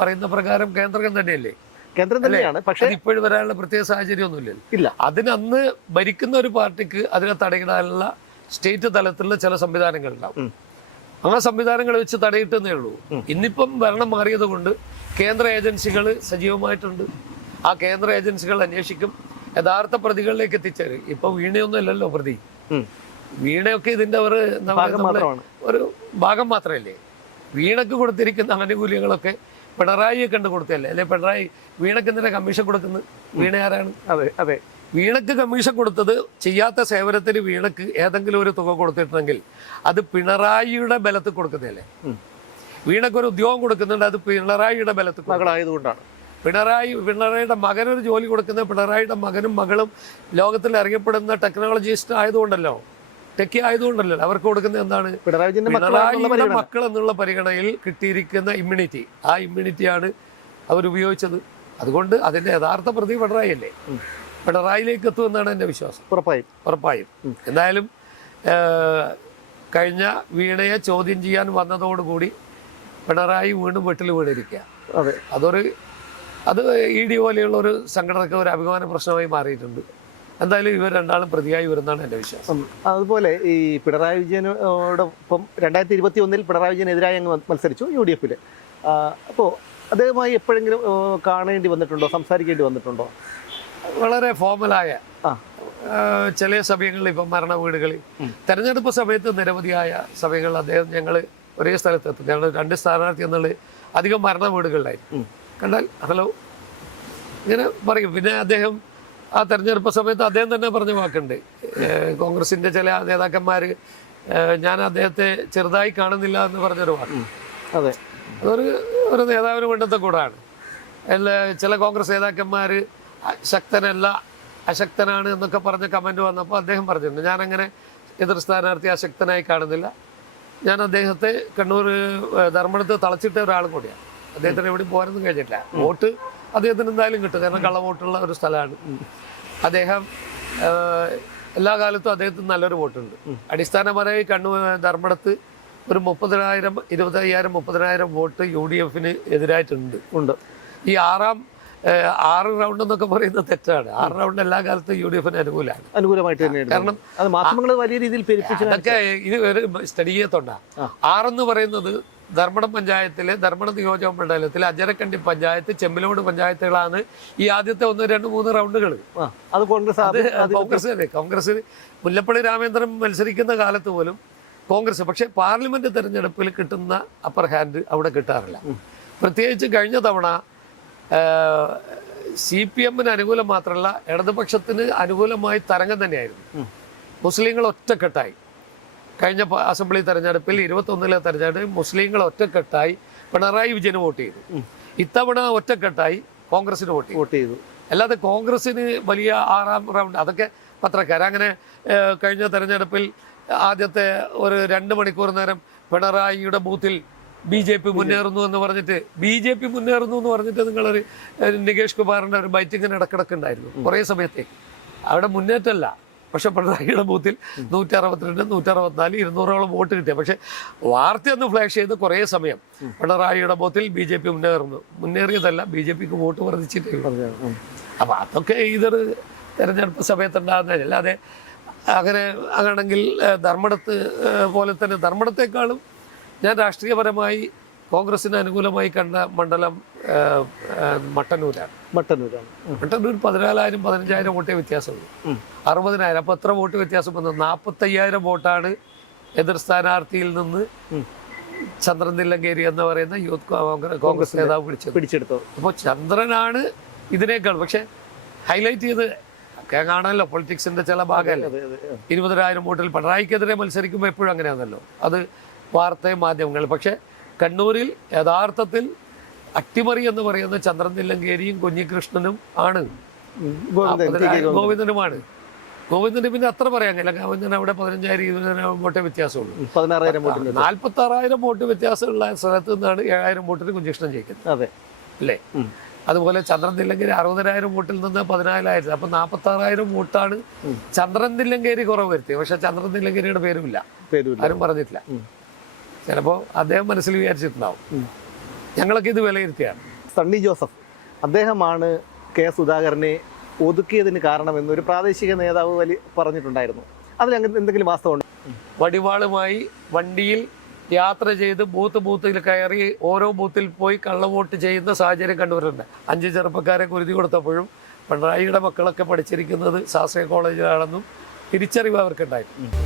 പറയുന്ന പ്രകാരം കേന്ദ്രം തന്നെയല്ലേ? കേന്ദ്രം തന്നെയാണ്. പക്ഷേ ഇപ്പോഴും വരാനുള്ള പ്രത്യേക സാഹചര്യമൊന്നുമില്ലല്ലോ. ഇല്ല. അതിനന്ന് ഭരിക്കുന്ന ഒരു പാർട്ടിക്ക് അതിനെ തടയിടാനുള്ള സ്റ്റേറ്റ് തലത്തിലുള്ള ചില സംവിധാനങ്ങൾ ഉണ്ടാവും. ആ സംവിധാനങ്ങൾ വെച്ച് തടയിട്ടെന്നേ ഉള്ളൂ. ഇന്നിപ്പം ഭരണം മാറിയത് കൊണ്ട് കേന്ദ്ര ഏജൻസികൾ സജീവമായിട്ടുണ്ട്. ആ കേന്ദ്ര ഏജൻസികൾ അന്വേഷിക്കും, യഥാർത്ഥ പ്രതികളിലേക്ക് എത്തിച്ചേരും. ഇപ്പൊ വീണയൊന്നും അല്ലല്ലോ പ്രതി. വീണയൊക്കെ ഇതിന്റെ ഒരു ഭാഗം മാത്രമല്ലേ. വീണക്ക് കൊടുത്തിരിക്കുന്ന ആനുകൂല്യങ്ങളൊക്കെ പിണറായിയെ കണ്ടു കൊടുത്തല്ലേ. അല്ലെ പിണറായി വീണക്ക് എന്തിനാ കമ്മീഷൻ കൊടുക്കുന്നത്? വീണ ആരാണ്? അതെ അതെ. വീണക്ക് കമ്മീഷൻ കൊടുത്തത് ചെയ്യാത്ത സേവനത്തിന് വീണക്ക് ഏതെങ്കിലും ഒരു തുക കൊടുത്തിട്ടുണ്ടെങ്കിൽ അത് പിണറായിയുടെ ബലത്തിൽ കൊടുക്കുന്നതല്ലേ. വീണക്ക് ഒരു ഉദ്യോഗം കൊടുക്കുന്നുണ്ട്, അത് പിണറായിയുടെ ബലത്തിൽ മകളായതുകൊണ്ടാണ്. പിണറായിയുടെ മകനൊരു ജോലി കൊടുക്കുന്നത് പിണറായിയുടെ മകനും മകളും ലോകത്തിൽ അറിയപ്പെടുന്ന ടെക്നോളജിസ്റ്റ് ആയതുകൊണ്ടല്ലോ, ടെക്കി ആയതുകൊണ്ടല്ലോ അവർക്ക് കൊടുക്കുന്നത് എന്താണ്? പിണറായിയുടെ മക്കൾ എന്നുള്ള പരിഗണനയിൽ കിട്ടിയിരിക്കുന്ന ഇമ്മ്യൂണിറ്റി. ആ ഇമ്മ്യൂണിറ്റിയാണ് അവരുപയോഗിച്ചത്. അതുകൊണ്ട് അതിന്റെ യഥാർത്ഥ പ്രതി പിണറായി അല്ലേ. പിണറായിലേക്ക് എത്തുമെന്നാണ് എൻ്റെ വിശ്വാസം. ഉറപ്പായും. എന്തായാലും കഴിഞ്ഞ വീണയെ ചോദ്യം ചെയ്യാൻ വന്നതോടുകൂടി പിണറായി വീണ്ടും വെട്ടിൽ വീണിരിക്കുക. അത് ED പോലെയുള്ള ഒരു സംഘടനക്ക് ഒരു അഭിമാന പ്രശ്നമായി മാറിയിട്ടുണ്ട്. എന്തായാലും ഇവർ രണ്ടാളും പ്രതിയായി വരുന്നതാണ് എൻ്റെ വിശ്വാസം. അതുപോലെ ഈ പിണറായി വിജയനോടൊപ്പം 2021 പിണറായി വിജയനെതിരായി അങ്ങ് മത്സരിച്ചു UDF-ൽ. അപ്പോൾ അദ്ദേഹവുമായി എപ്പോഴെങ്കിലും കാണേണ്ടി വന്നിട്ടുണ്ടോ, സംസാരിക്കേണ്ടി വന്നിട്ടുണ്ടോ? വളരെ ഫോർമലായ ചില സമയങ്ങളിൽ ഇപ്പം മരണ വീടുകളിൽ തെരഞ്ഞെടുപ്പ് സമയത്ത് നിരവധിയായ സമയങ്ങളിൽ ഞങ്ങൾ ഒരേ സ്ഥലത്തെത്തും. ഞങ്ങൾ 2 സ്ഥാനാർത്ഥി എന്നുള്ള അധികം മരണ വീടുകളിലായി കണ്ടാൽ ഹലോ ഇങ്ങനെ പറയും. പിന്നെ അദ്ദേഹം ആ തെരഞ്ഞെടുപ്പ് സമയത്ത് അദ്ദേഹം തന്നെ പറഞ്ഞ വാക്കുണ്ട്. കോൺഗ്രസിൻ്റെ ചില നേതാക്കന്മാർ ഞാൻ അദ്ദേഹത്തെ ചെറുതായി കാണുന്നില്ല എന്ന് പറഞ്ഞൊരു വാക്ക്. അതെ, ഒരു നേതാവിന് വേണ്ടത്തെ കൂടാണ്. ചില കോൺഗ്രസ് നേതാക്കന്മാർ ശക്തനല്ല അശക്തനാണ് എന്നൊക്കെ പറഞ്ഞ കമൻറ്റ് വന്നപ്പോൾ അദ്ദേഹം പറഞ്ഞിട്ടുണ്ട്, ഞാനങ്ങനെ എതിർ സ്ഥാനാർത്ഥി അശക്തനായി കാണുന്നില്ല. ഞാൻ അദ്ദേഹത്തെ കണ്ണൂർ ധർമ്മടത്ത് തളച്ചിട്ട ഒരാളും കൂടിയാണ്. അദ്ദേഹത്തിന് എവിടെയും പോകാനൊന്നും കഴിഞ്ഞിട്ടില്ല. വോട്ട് അദ്ദേഹത്തിന് എന്തായാലും കിട്ടും, കാരണം കള്ളവോട്ടുള്ള ഒരു സ്ഥലമാണ്. അദ്ദേഹം എല്ലാ കാലത്തും അദ്ദേഹത്തിന് നല്ലൊരു വോട്ടുണ്ട്. അടിസ്ഥാനപരമായി കണ്ണൂർ ധർമ്മടത്ത് ഒരു 30,000, 25,000, 30,000 വോട്ട് UDF-ന് എതിരായിട്ടുണ്ട്. ഈ 6 റൗണ്ട് എന്നൊക്കെ പറയുന്നത് തെറ്റാണ്. 6 റൗണ്ട് എല്ലാ കാലത്തും UDF-ന് അനുകൂലമായിട്ട് തന്നെയാണ്. കാരണം അത് മാധ്യമങ്ങൾ വലിയ രീതിയിൽ അതൊക്കെ ഇത് ഒരു സ്റ്റഡി ചെയ്യത്തോണ്ടാ. 6 എന്ന് പറയുന്നത് ധർമ്മടം പഞ്ചായത്തിലെ ധർമ്മടം നിയോജക മണ്ഡലത്തിലെ അജരക്കണ്ടി പഞ്ചായത്ത്, ചെമ്പിലോട് പഞ്ചായത്തുകളാണ് ഈ ആദ്യത്തെ 1, 2, 3 റൗണ്ടുകൾ. അത് കോൺഗ്രസ് മുല്ലപ്പള്ളി രാമേന്ദ്രൻ മത്സരിക്കുന്ന കാലത്ത് പോലും കോൺഗ്രസ്. പക്ഷേ പാർലമെന്റ് തെരഞ്ഞെടുപ്പിൽ കിട്ടുന്ന അപ്പർ ഹാൻഡ് അവിടെ കിട്ടാറില്ല. പ്രത്യേകിച്ച് കഴിഞ്ഞ തവണ CPM-ന് അനുകൂലം മാത്രമല്ല ഇടതുപക്ഷത്തിന് അനുകൂലമായി തരംഗം തന്നെയായിരുന്നു. മുസ്ലിങ്ങൾ ഒറ്റക്കെട്ടായി കഴിഞ്ഞ അസംബ്ലി തെരഞ്ഞെടുപ്പിൽ 21-ലെ തെരഞ്ഞെടുപ്പിൽ മുസ്ലിങ്ങൾ ഒറ്റക്കെട്ടായി പിണറായി വിജയന് വോട്ട് ചെയ്തു. ഇത്തവണ ഒറ്റക്കെട്ടായി കോൺഗ്രസിന് വോട്ട് ചെയ്തു. അല്ലാതെ കോൺഗ്രസിന് വലിയ 6ാം റൗണ്ട് അതൊക്കെ പത്രക്കാർ അങ്ങനെ കഴിഞ്ഞ തെരഞ്ഞെടുപ്പിൽ ആദ്യത്തെ ഒരു 2 മണിക്കൂർ നേരം പിണറായിയുടെ ബൂത്തിൽ BJP മുന്നേറുന്നു എന്ന് പറഞ്ഞിട്ട് നിങ്ങളൊരു നികേഷ് കുമാറിൻ്റെ ഒരു ബൈറ്റിങ്ങിന് ഇടക്കിടക്കുണ്ടായിരുന്നു കുറേ സമയത്തേക്ക്. അവിടെ മുന്നേറ്റമല്ല, പക്ഷെ പിണറായിയുടെ ബൂത്തിൽ 162, 164, 200ഓളം വോട്ട് കിട്ടിയ. പക്ഷെ വാർത്തയൊന്ന് ഫ്ലാഷ് ചെയ്ത് കുറേ സമയം പിണറായിയുടെ ബൂത്തിൽ BJP മുന്നേറിയതല്ല, BJPക്ക് വോട്ട് വർദ്ധിച്ചിട്ടേ ഉള്ളൂ. അപ്പൊ അതൊക്കെ ഇതൊരു തെരഞ്ഞെടുപ്പ് സമയത്തുണ്ടാകുന്ന, അല്ലാതെ അങ്ങനെയാണെങ്കിൽ ധർമ്മടത്ത് പോലെ തന്നെ, ധർമ്മടത്തെക്കാളും ഞാൻ രാഷ്ട്രീയപരമായി കോൺഗ്രസിന് അനുകൂലമായി കണ്ട മണ്ഡലം മട്ടന്നൂരാണ്. മട്ടന്നൂർ 14,000 15,000 വോട്ടേ വ്യത്യാസമുള്ളൂ. 60,000. അപ്പോൾ എത്ര വോട്ട് വ്യത്യാസം വന്നു? 45,000 വോട്ടാണ് എതിർ സ്ഥാനാർത്ഥിയിൽ നിന്ന് ചന്ദ്രൻ തില്ലങ്കേരി എന്ന് പറയുന്ന യൂത്ത് കോൺഗ്രസ് നേതാവ് പിടിച്ചെടുത്തത്. അപ്പോൾ ചന്ദ്രനാണ് ഇതിനേക്കാൾ. പക്ഷെ ഹൈലൈറ്റ് ചെയ്ത് ഒക്കെ കാണാനല്ലോ പൊളിറ്റിക്സിന്റെ ചില ഭാഗമല്ലേ. 20,000 വോട്ടിൽ പിണറായിക്കെതിരെ മത്സരിക്കുമ്പോൾ എപ്പോഴും അങ്ങനെയാണല്ലോ, അത് വാർത്തയും മാധ്യമങ്ങൾ. പക്ഷെ കണ്ണൂരിൽ യഥാർത്ഥത്തിൽ അട്ടിമറി എന്ന് പറയുന്ന ചന്ദ്രൻ തില്ലങ്കേരിയും കുഞ്ഞികൃഷ്ണനും ആണ്, ഗോവിന്ദനുമാണ്. ഗോവിന്ദന് പിന്നെ അത്ര പറയാൻ കഴിയില്ല. ഗോവിന്ദൻ അവിടെ 15,000 20,000 വോട്ടേ വ്യത്യാസമുള്ളൂ. 46,000 വോട്ട് വ്യത്യാസമുള്ള സ്ഥലത്ത് നിന്നാണ് 7,000 വോട്ടിന് കുഞ്ഞികൃഷ്ണൻ ജയിക്കുന്നത്, അല്ലേ? അതുപോലെ ചന്ദ്രൻ തില്ലങ്കേരി 60,000 വോട്ടിൽ നിന്ന് 14,000. അപ്പൊ 46,000 വോട്ടാണ് ചന്ദ്രൻ തില്ലങ്കേരി കുറവ് വരുത്തിയത്. പക്ഷെ ചന്ദ്രൻ തില്ലങ്കേരിയുടെ പേരുമില്ല, ആരും പറഞ്ഞിട്ടില്ല. ചിലപ്പോ അദ്ദേഹം മനസ്സിൽ വിചാരിച്ചിട്ടുണ്ടാവും. ഞങ്ങളൊക്കെ ഇത് വിലയിരുത്തിയാണ്. സണ്ണി ജോസഫ് അദ്ദേഹമാണ് കെ സുധാകരനെ ഒതുക്കിയതിന് കാരണമെന്നൊരു പ്രാദേശിക നേതാവ് പറഞ്ഞിട്ടുണ്ടായിരുന്നു. അതിൽ അങ്ങനെ എന്തെങ്കിലും വാസ്തവമുണ്ട്? വടിവാളുമായി വണ്ടിയിൽ യാത്ര ചെയ്ത് ബൂത്തിൽ കയറി ഓരോ ബൂത്തിൽ പോയി കള്ളവോട്ട് ചെയ്യുന്ന സാഹചര്യം കണ്ടുവരുന്നുണ്ട്. 5 ചെറുപ്പക്കാരെ കുരുതി കൊടുത്തപ്പോഴും പിണറായിയുടെ മക്കളൊക്കെ പഠിച്ചിരിക്കുന്നത് ശാസ്ത്രീയ കോളേജിലാണെന്നും തിരിച്ചറിവ് അവർക്കുണ്ടായിരുന്നു.